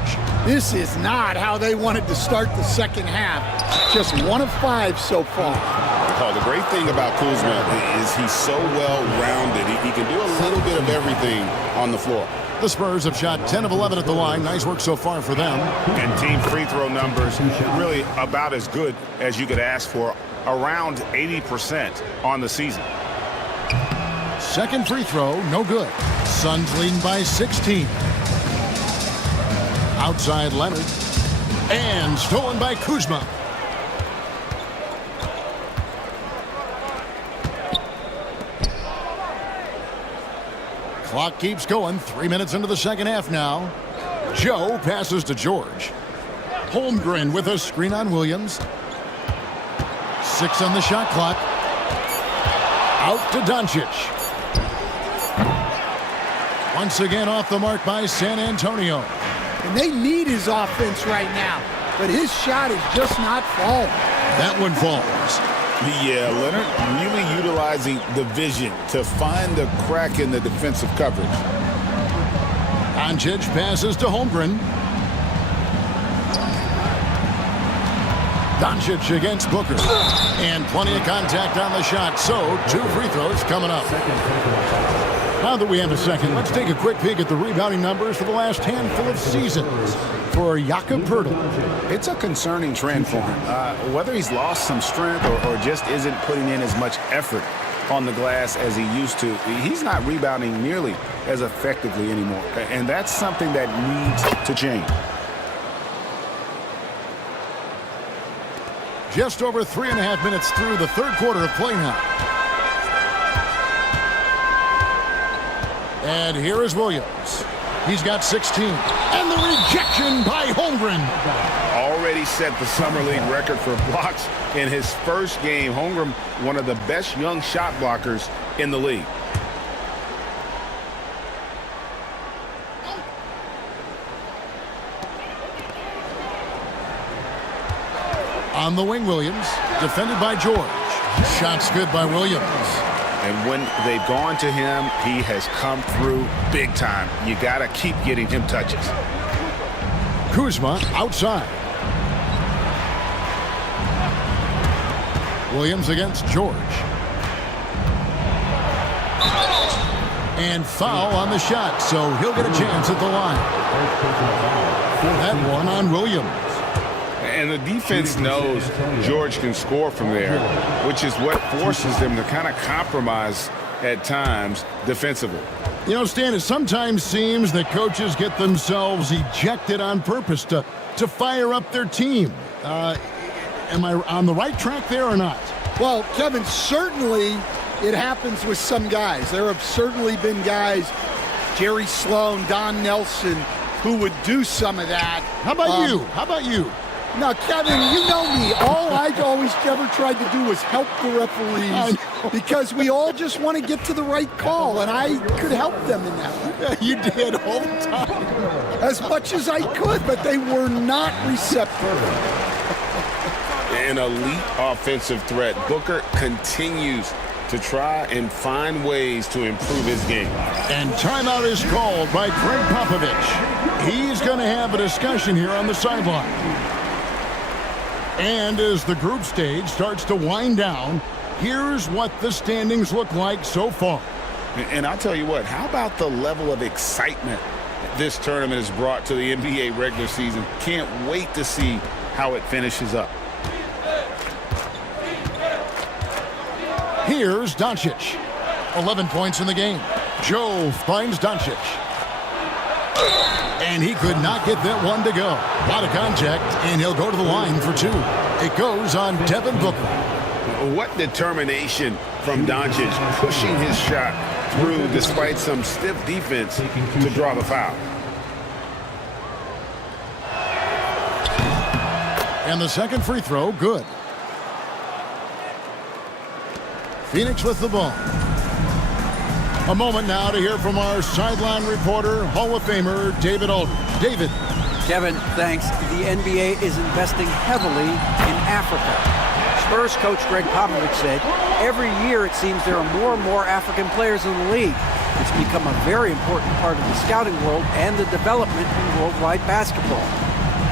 This is not how they wanted to start the second half. Just 1 of 5 so far. Oh, the great thing about Kuzma is he's so well-rounded. He can do a little bit of everything on the floor. The Spurs have shot 10 of 11 at the line. Nice work so far for them. And team free throw numbers really about as good as you could ask for, around 80% on the season. Second free throw, no good. Suns leading by 16. Outside Leonard. And stolen by Kuzma. Clock keeps going. 3 minutes into the second half now. Joe passes to George. Holmgren with a screen on Williams. 6 on the shot clock. Out to Doncic. Once again off the mark by San Antonio. And they need his offense right now. But his shot is just not falling. That one falls. Yeah, Leonard really utilizing the vision to find the crack in the defensive coverage. Doncic passes to Holmgren. Doncic against Booker. And plenty of contact on the shot. So 2 free throws coming up. Now that we have a second, let's take a quick peek at the rebounding numbers for the last handful of seasons for Jakob Poeltl. It's a concerning trend for him. Whether he's lost some strength or just isn't putting in as much effort on the glass as he used to, he's not rebounding nearly as effectively anymore. And that's something that needs to change. Just over 3.5 minutes through the third quarter of play now. And here is Williams. He's got 16. And the rejection by Holmgren. Already set the Summer League record for blocks in his first game. Holmgren, one of the best young shot blockers in the league. On the wing, Williams. Defended by George. Shots good by Williams. And when they've gone to him, he has come through big time. You got to keep getting him touches. Kuzma outside. Williams against George. And foul on the shot, so he'll get a chance at the line. That one on Williams. And the defense knows George can score from there, which is what forces them to kind of compromise at times defensively. You know, Stan, it sometimes seems that coaches get themselves ejected on purpose to fire up their team. Am I on the right track there or not? Well, Kevin, certainly it happens with some guys. There have certainly been guys, Jerry Sloan, Don Nelson, who would do some of that. How about you? How about you? Now, Kevin, you know me. All I always ever tried to do was help the referees because we all just want to get to the right call, and I could help them in that way. You did all the time. As much as I could, but they were not receptive. An elite offensive threat. Booker continues to try and find ways to improve his game. And timeout is called by Greg Popovich. He's going to have a discussion here on the sideline. And as the group stage starts to wind down, here's what the standings look like so far. And I'll tell you what, how about the level of excitement this tournament has brought to the NBA regular season? Can't wait to see how it finishes up. Here's Doncic. 11 points in the game. Joe finds Doncic. And he could not get that one to go. A lot of contact, and he'll go to the line for two. It goes on Devin Booker. What determination from Doncic, pushing his shot through despite some stiff defense to draw the foul. And the second free throw, good. Phoenix with the ball. A moment now to hear from our sideline reporter, Hall of Famer David Aldridge. David. Kevin, thanks. The NBA is investing heavily in Africa. Spurs coach Greg Popovich said, every year it seems there are more and more African players in the league. It's become a very important part of the scouting world and the development in worldwide basketball.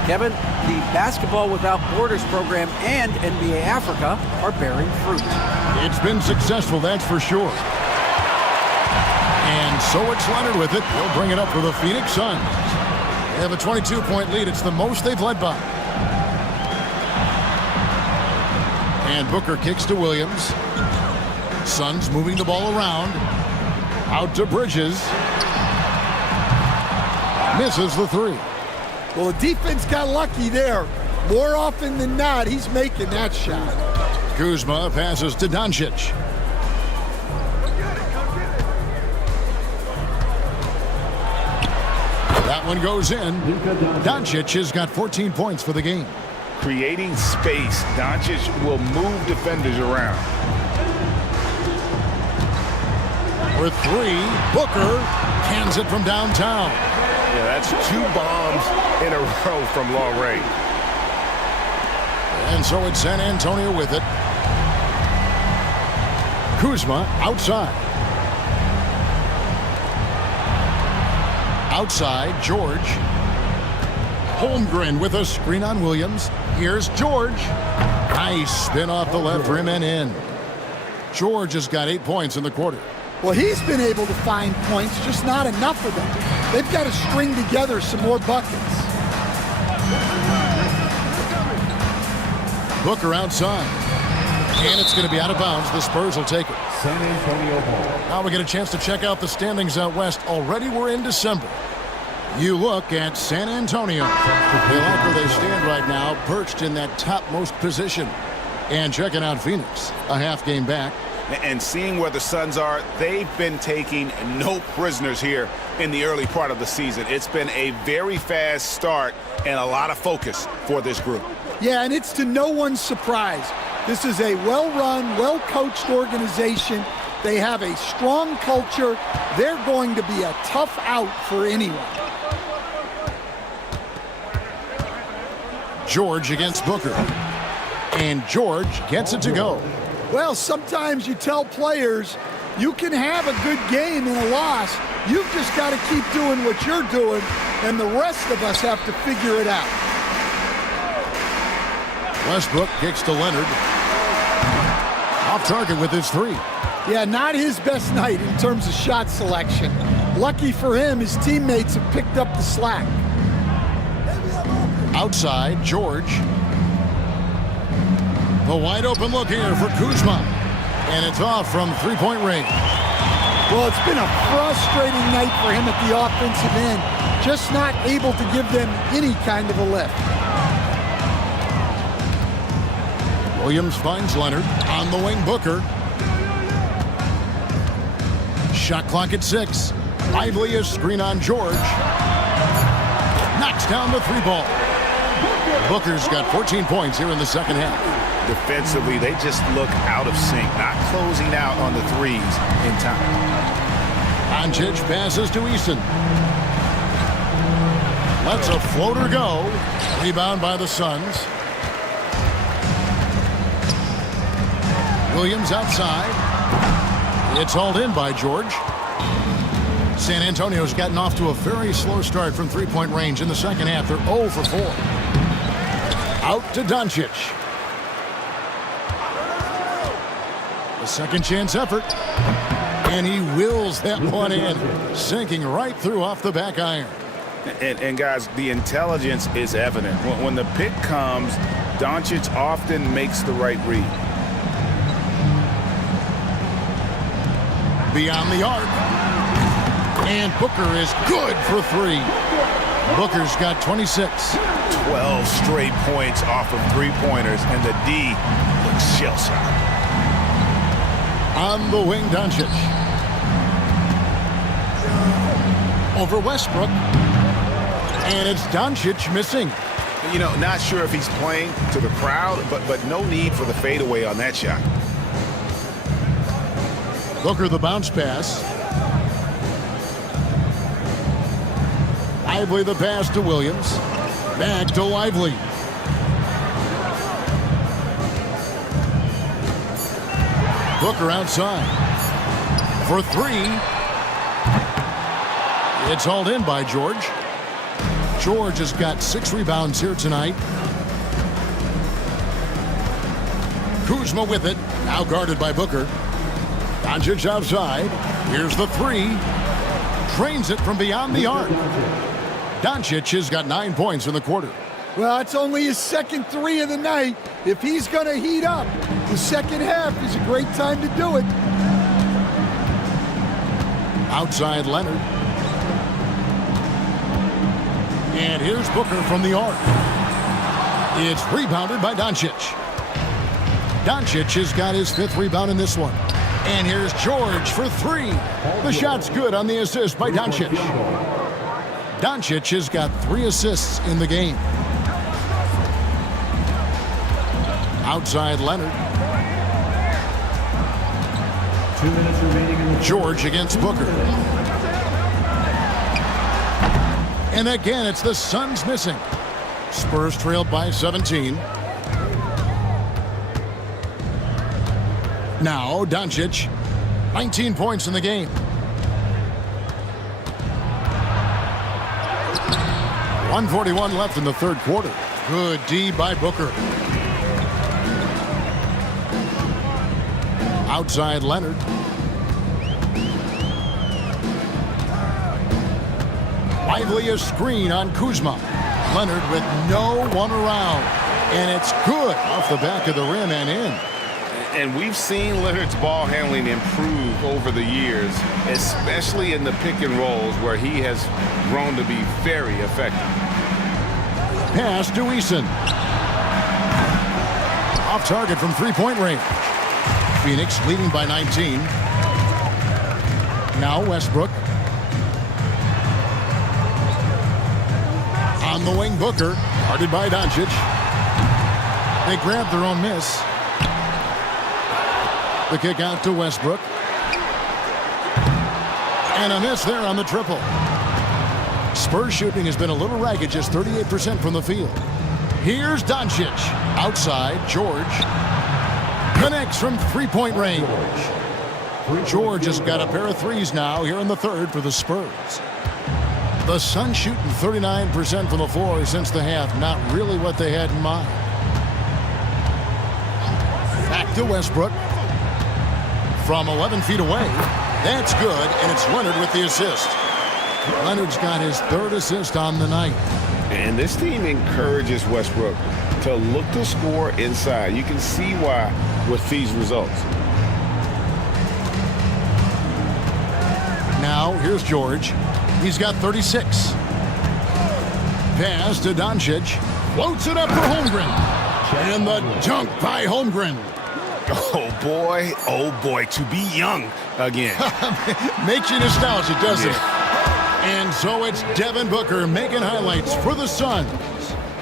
Kevin, the Basketball Without Borders program and NBA Africa are bearing fruit. It's been successful, that's for sure. And so it's Leonard with it. He'll bring it up for the Phoenix Suns. They have a 22-point lead. It's the most they've led by. And Booker kicks to Williams. Suns moving the ball around. Out to Bridges. Misses the three. Well, the defense got lucky there. More often than not, he's making that shot. Kuzma passes to Doncic. That one goes in. Doncic has got 14 points for the game. Creating space, Doncic will move defenders around. For three, Booker cans it from downtown. Yeah, that's 2 bombs in a row from long range. And so it's San Antonio with it. Kuzma outside. Outside, George. Holmgren with a screen on Williams. Here's George. Nice spin off the left rim and in. George has got 8 points in the quarter. Well, he's been able to find points, just not enough of them. They've got to string together some more buckets. Booker outside. And it's going to be out of bounds. The Spurs will take it. San Antonio ball. Now we get a chance to check out the standings out west. Already we're in December. You look at San Antonio. They like where they stand right now, perched in that topmost position. And checking out Phoenix, a half game back. And seeing where the Suns are, they've been taking no prisoners here in the early part of the season. It's been a very fast start and a lot of focus for this group. Yeah, and it's to no one's surprise. This is a well-run, well-coached organization. They have a strong culture. They're going to be a tough out for anyone. George against Booker. And George gets it to go. Well, sometimes you tell players you can have a good game in a loss. You've just got to keep doing what you're doing, and the rest of us have to figure it out. Westbrook kicks to Leonard. Off target with his three. Yeah, not his best night in terms of shot selection. Lucky for him, his teammates have picked up the slack. Outside, George. The wide open look here for Kuzma. And it's off from three-point range. Well, it's been a frustrating night for him at the offensive end. Just not able to give them any kind of a lift. Williams finds Leonard. On the wing, Booker. Shot clock at 6. Lively a screen on George. Knocks down the three ball. Booker's got 14 points here in the second half. Defensively, they just look out of sync, not closing out on the threes in time. Doncic passes to Easton. Lets a floater go. Rebound by the Suns. Williams outside. It's hauled in by George. San Antonio's gotten off to a very slow start from three-point range in the second half. They're 0 for 4. Out to Doncic. A second chance effort. And he wills that one in, sinking right through off the back iron. And guys, the intelligence is evident. When the pick comes, Doncic often makes the right read. Beyond the arc. And Booker is good for 3. Booker's got 26. 12 straight points off of three-pointers, and the D looks shell-shocked. On the wing, Doncic. Over Westbrook. And it's Doncic missing. You know, not sure if he's playing to the crowd, but no need for the fadeaway on that shot. Booker the bounce pass. Lively the pass to Williams. Back to Lively. Booker outside. For 3. It's hauled in by George. George has got 6 rebounds here tonight. Kuzma with it. Now guarded by Booker. Doncic outside. Here's the 3. Drains it from beyond the arc. Doncic has got 9 points in the quarter. Well, it's only his second 3 of the night. If he's going to heat up, the second half is a great time to do it. Outside Leonard. And here's Booker from the arc. It's rebounded by Doncic. Doncic has got his 5th rebound in this one. And here's George for 3. The shot's good on the assist by Doncic. Doncic has got 3 assists in the game. Outside Leonard. 2 minutes remaining in the George against Booker. And again, it's the Suns missing. Spurs trailed by 17. Now Doncic, 19 points in the game. .141 left in the third quarter. Good D by Booker. Outside Leonard. Lively a screen on Kuzma. Leonard with no one around. And it's good off the back of the rim and in. And we've seen Leonard's ball handling improve over the years, especially in the pick and rolls where he has grown to be very effective. Pass to Eason. Off target from three-point range. Phoenix leading by 19. Now Westbrook. On the wing, Booker. Guarded by Doncic. They grab their own miss. The kick out to Westbrook. And a miss there on the triple. Spurs shooting has been a little ragged, just 38% from the field. Here's Doncic. Outside, George. Connects from three-point range. George has got a pair of threes now here in the third for the Spurs. The Suns shooting 39% from the floor since the half. Not really what they had in mind. Back to Westbrook. From 11 feet away. That's good, and it's Leonard with the assist. Leonard's got his 3rd assist on the night. And this team encourages Westbrook to look to score inside. You can see why with these results. Now, here's George. He's got 36. Pass to Doncic. Floats it up for Holmgren. And the dunk by Holmgren. Oh boy, to be young again. Makes you nostalgic, doesn't it? And so it's Devin Booker making highlights for the Suns.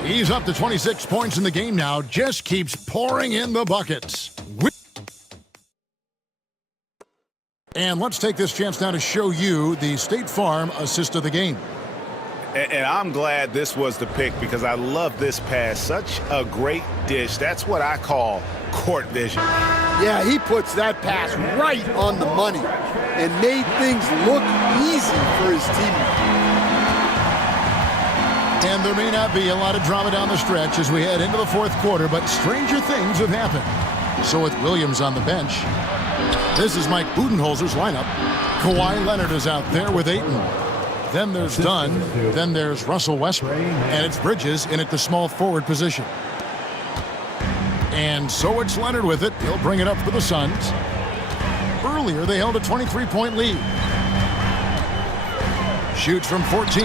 He's up to 26 points in the game now. Just keeps pouring in the buckets. And let's take this chance now to show you the State Farm assist of the game. And I'm glad this was the pick because I love this pass. Such a great dish. That's what I call court vision. Yeah, he puts that pass right on the money and made things look easy for his teammate. And there may not be a lot of drama down the stretch as we head into the fourth quarter, but stranger things have happened. So with Williams on the bench, this is Mike Budenholzer's lineup. Kawhi Leonard is out there with Ayton. Then there's Dunn. Then there's Russell Westbrook. And it's Bridges in at the small forward position. And so it's Leonard with it. He'll bring it up for the Suns. Earlier, they held a 23-point lead. Shoots from 14.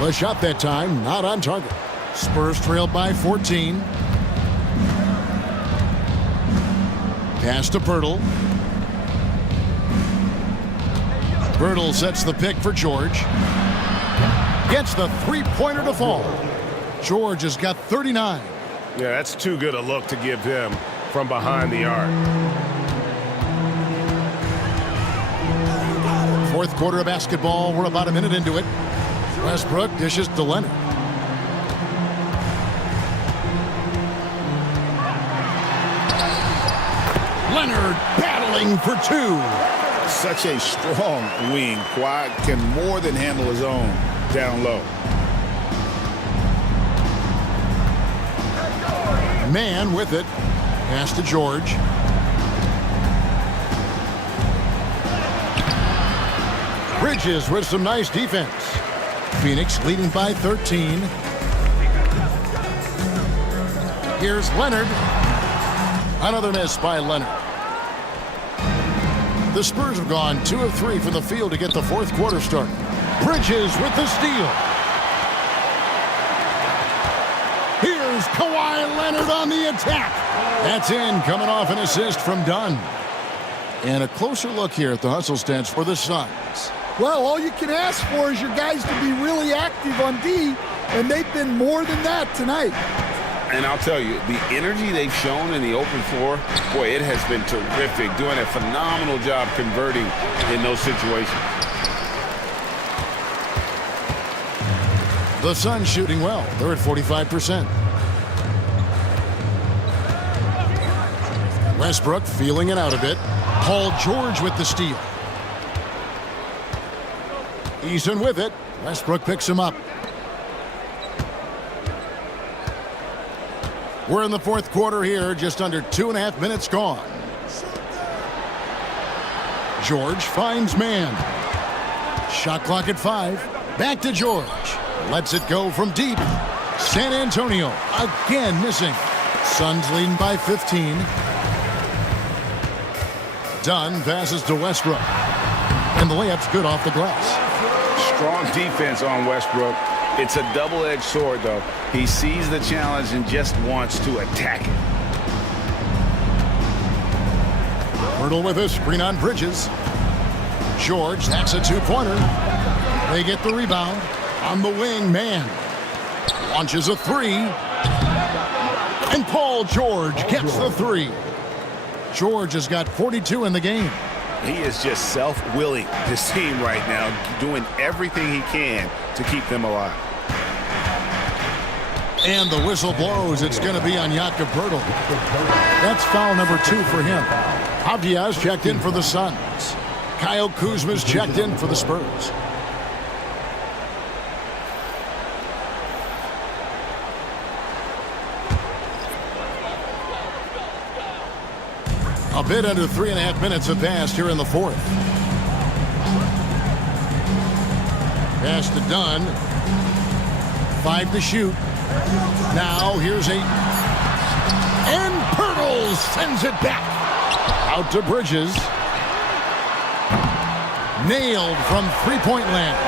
The shot that time, not on target. Spurs trailed by 14. Pass to Pirtle. Pirtle sets the pick for George. Gets the three-pointer to fall. George has got 39. Yeah, that's too good a look to give him from behind the arc. Fourth quarter of basketball. We're about a minute into it. Westbrook dishes to Leonard. Leonard battling for two. Such a strong wing. Kawhi can more than handle his own down low. Man with it. Pass to George. Bridges with some nice defense. Phoenix leading by 13. Here's Leonard. Another miss by Leonard. The Spurs have gone 2 of 3 from the field to get the fourth quarter started. Bridges with the steal. Here's Kawhi Leonard on the attack. That's in, coming off an assist from Dunn. And a closer look here at the hustle stats for the Suns. Well, all you can ask for is your guys to be really active on D, and they've been more than that tonight. And I'll tell you, the energy they've shown in the open floor, boy, it has been terrific. Doing a phenomenal job converting in those situations. The Suns shooting well. They're at 45%. Westbrook feeling it out a bit. Paul George with the steal. Eason with it. Westbrook picks him up. We're in the fourth quarter here, just under 2.5 minutes gone. George finds man. Shot clock at 5. Back to George. Lets it go from deep. San Antonio again missing. Suns leading by 15. Dunn passes to Westbrook. And the layup's good off the glass. Strong defense on Westbrook. It's a double-edged sword, though. He sees the challenge and just wants to attack it. Pirtle with a screen on Bridges. George, that's a two-pointer. They get the rebound. On the wing, man. Launches a three. And Paul George gets the three. George has got 42 in the game. He is just self-willing, this team right now, doing everything he can to keep them alive. And the whistle blows. It's going to be on Jakob Poeltl. That's foul number 2 for him. Avdia's checked in for the Suns. Kyle Kuzma's checked in for the Spurs. A bit under 3.5 minutes have passed here in the fourth. Pass to Dunn. 5 to shoot. Now here's 8. And Pirtle sends it back. Out to Bridges. Nailed from three-point land.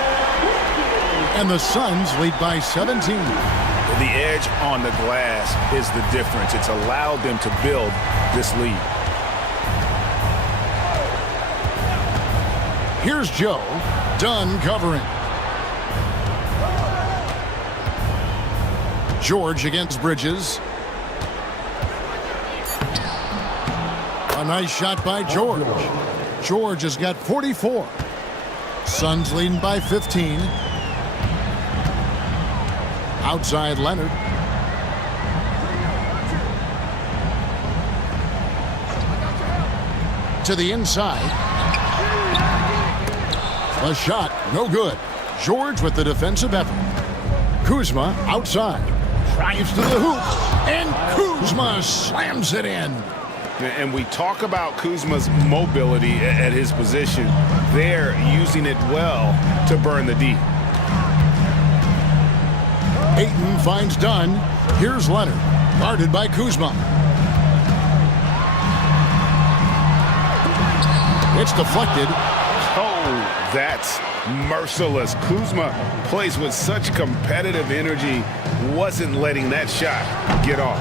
And the Suns lead by 17. The edge on the glass is the difference. It's allowed them to build this lead. Here's Joe. Dunn covering. George against Bridges. A nice shot by George. George has got 44. Suns leading by 15. Outside Leonard. To the inside. A shot, no good. George with the defensive effort. Kuzma outside. Drives to the hoop. And Kuzma slams it in. And we talk about Kuzma's mobility at his position. They're using it well to burn the D. Ayton finds Dunn. Here's Leonard. Guarded by Kuzma. It's deflected. Oh, that's merciless. Kuzma plays with such competitive energy. Wasn't letting that shot get off.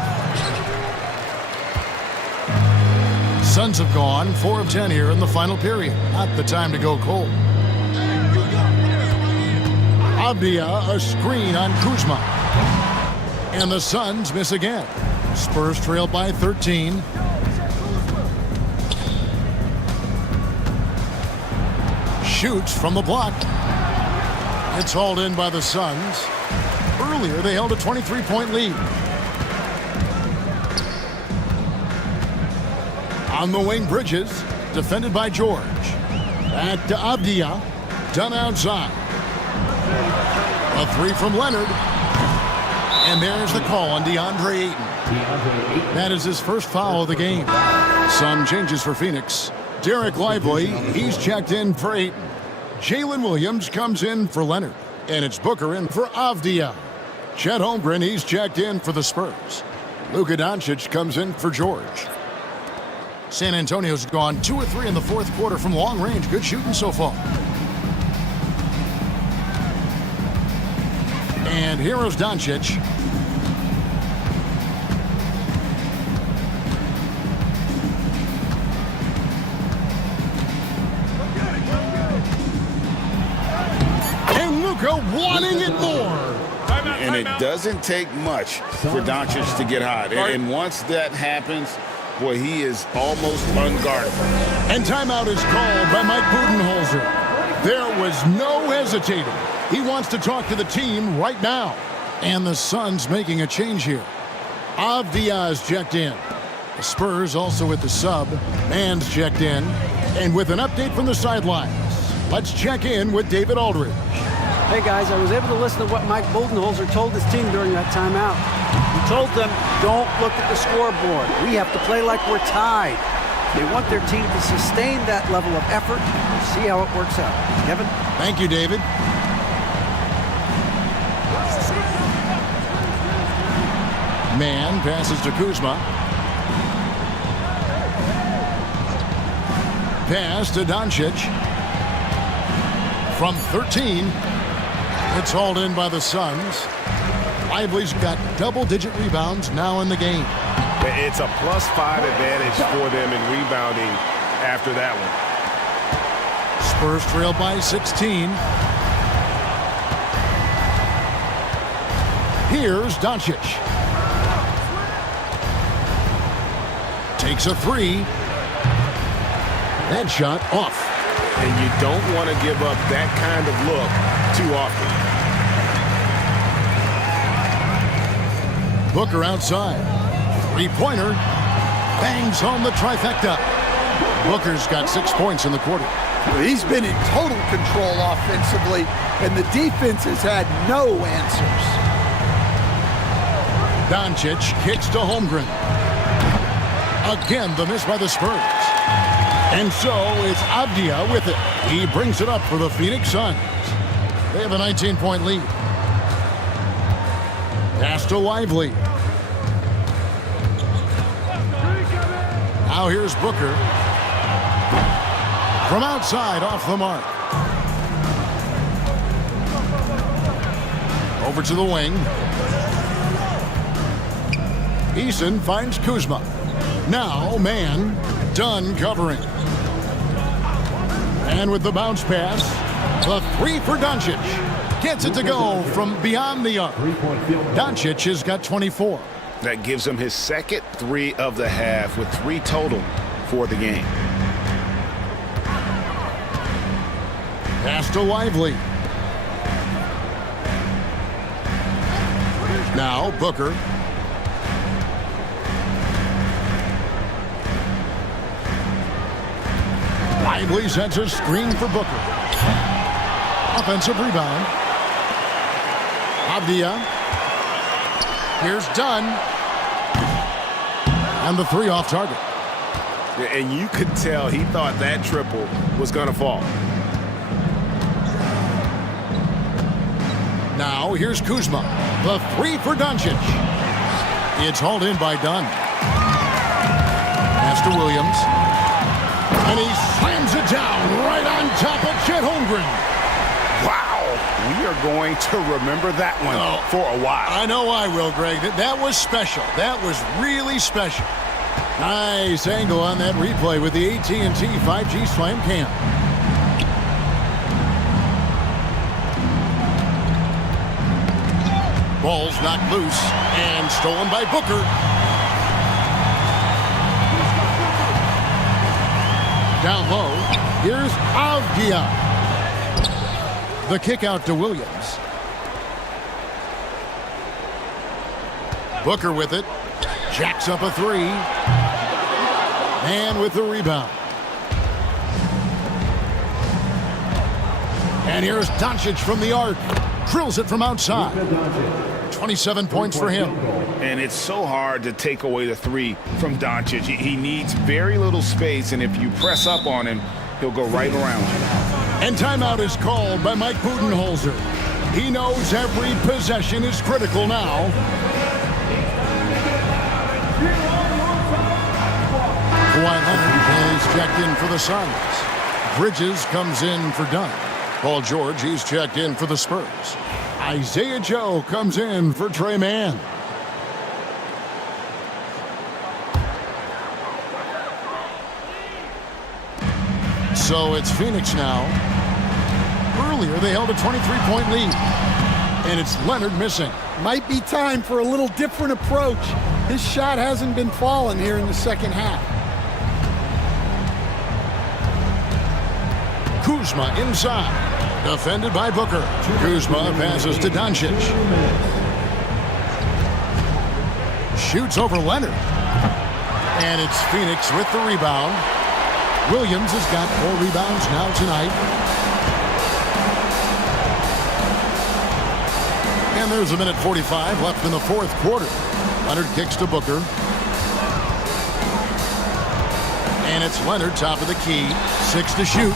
Suns have gone 4 of 10 here in the final period. Not the time to go cold. Avdia, a screen on Kuzma. And the Suns miss again. Spurs trail by 13. Shoots from the block. It's hauled in by the Suns. Earlier, they held a 23-point lead. On the wing, Bridges, defended by George. Back to Avdia. Done outside. A three from Leonard. And there's the call on DeAndre Ayton. That is his first foul of the game. Some changes for Phoenix. Derek Lively, he's checked in for Ayton. Jalen Williams comes in for Leonard. And it's Booker in for Avdia. Chet Holmgren, he's checked in for the Spurs. Luka Doncic comes in for George. San Antonio's gone 2 of 3 in the fourth quarter from long range. Good shooting so far. And here is Doncic. And Luka wanting it more. And it doesn't take much for Doncic to get hot. And once that happens, boy, he is almost unguardable. And timeout is called by Mike Budenholzer. There was no hesitating. He wants to talk to the team right now. And the Suns making a change here. Avdia is checked in. The Spurs also with the sub. Man's checked in. And with an update from the sidelines, let's check in with David Aldridge. Hey guys, I was able to listen to what Mike Budenholzer told his team during that timeout. He told them, don't look at the scoreboard. We have to play like we're tied. They want their team to sustain that level of effort. We'll see how it works out. Kevin? Thank you, David. Man passes to Kuzma. Pass to Doncic. From 13, it's hauled in by the Suns. Lively's got double-digit rebounds now in the game. It's a +5 advantage for them in rebounding after that one. Spurs trail by 16. Here's Doncic. Takes a three. That shot off. And you don't want to give up that kind of look too often. Booker outside. Three-pointer. Bangs home the trifecta. Booker's got 6 points in the quarter. He's been in total control offensively, and the defense has had no answers. Doncic kicks to Holmgren. Again, the miss by the Spurs. And so it's Avdia with it. He brings it up for the Phoenix Suns. They have a 19-point lead. Pass to Lively. Now here's Booker. From outside, off the mark. Over to the wing. Eason finds Kuzma. Now, man, Dunn covering. And with the bounce pass, the three for Doncic. Gets it to go from beyond the arc. Doncic has got 24. That gives him his second three of the half with 3 total for the game. Pass to Lively. Now Booker. Lively sets a screen for Booker. Offensive rebound. Avdia. Here's Dunn. And the three off target. And you could tell he thought that triple was going to fall. Now here's Kuzma. The three for Doncic. It's hauled in by Dunn. Pass to Williams. And he slams it down right on top of Chet Holmgren. Wow. We are going to remember that one for a while. I know I will, Greg. That was special. That was really special. Nice angle on that replay with the AT&T 5G Slam Cam. Ball's knocked loose and stolen by Booker. Down low, here's Avdia. The kick out to Williams. Booker with it. Jacks up a three. And with the rebound. And here's Doncic from the arc. Drills it from outside. 27 points for him. And it's so hard to take away the three from Doncic. He needs very little space, and if you press up on him, he'll go right around you. And timeout is called by Mike Budenholzer. He knows every possession is critical now. Kawhi Leonard is checked in for the Suns. Bridges comes in for Dunn. Paul George, he's checked in for the Spurs. Isaiah Joe comes in for Trey Mann. So it's Phoenix now. Earlier, they held a 23-point lead. And it's Leonard missing. Might be time for a little different approach. His shot hasn't been falling here in the second half. Kuzma inside. Defended by Booker. Kuzma passes to Doncic. Shoots over Leonard. And it's Phoenix with the rebound. Williams has got 4 rebounds now tonight. And there's a minute 45 left in the fourth quarter. Leonard kicks to Booker. And it's Leonard, top of the key. 6 to shoot.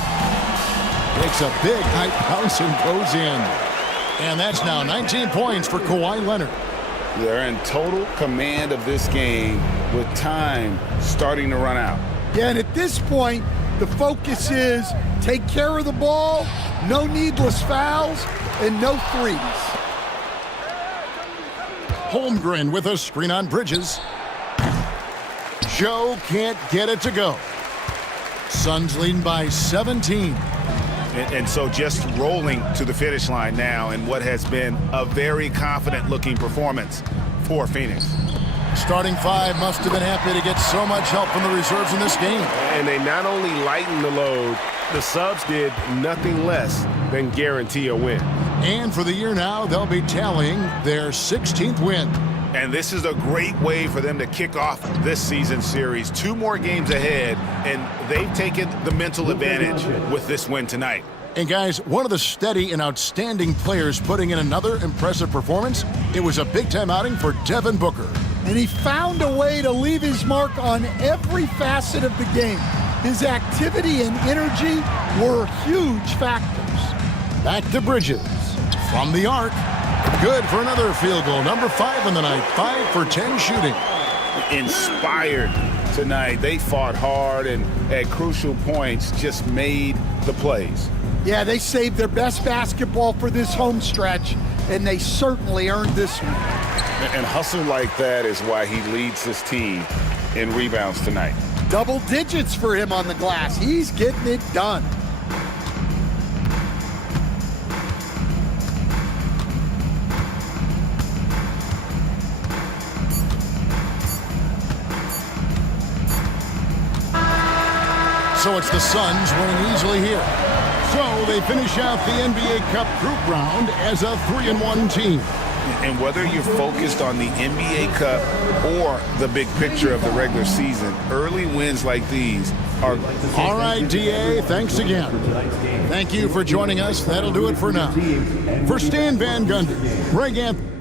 Takes a big high bounce and goes in. And that's now 19 points for Kawhi Leonard. They're in total command of this game with time starting to run out. Yeah, and at this point, the focus is take care of the ball, no needless fouls, and no threes. Holmgren with a screen on Bridges. Joe can't get it to go. Suns leading by 17. And so just rolling to the finish line now in what has been a very confident-looking performance for Phoenix. Starting 5 must have been happy to get so much help from the reserves in this game. And they not only lightened the load, the subs did nothing less than guarantee a win. And for the year now, they'll be tallying their 16th win. And this is a great way for them to kick off this season series. 2 more games ahead, and they've taken the mental advantage with this win tonight. And guys, one of the steady and outstanding players putting in another impressive performance, it was a big-time outing for Devin Booker. And he found a way to leave his mark on every facet of the game. His activity and energy were huge factors. Back to Bridges. From the arc. Good for another field goal. Number 5 in the night. 5 for 10 shooting. Inspired tonight. They fought hard and at crucial points just made the plays. Yeah, they saved their best basketball for this home stretch, and they certainly earned this one. And hustle like that is why he leads his team in rebounds tonight. Double digits for him on the glass. He's getting it done. So it's the Suns winning easily here. So they finish out the NBA Cup group round as a 3-1 team. And whether you're focused on the NBA Cup or the big picture of the regular season, early wins like these are... All right, DA, thanks again. Thank you for joining us. That'll do it for now. For Stan Van Gundy, Greg Anthony.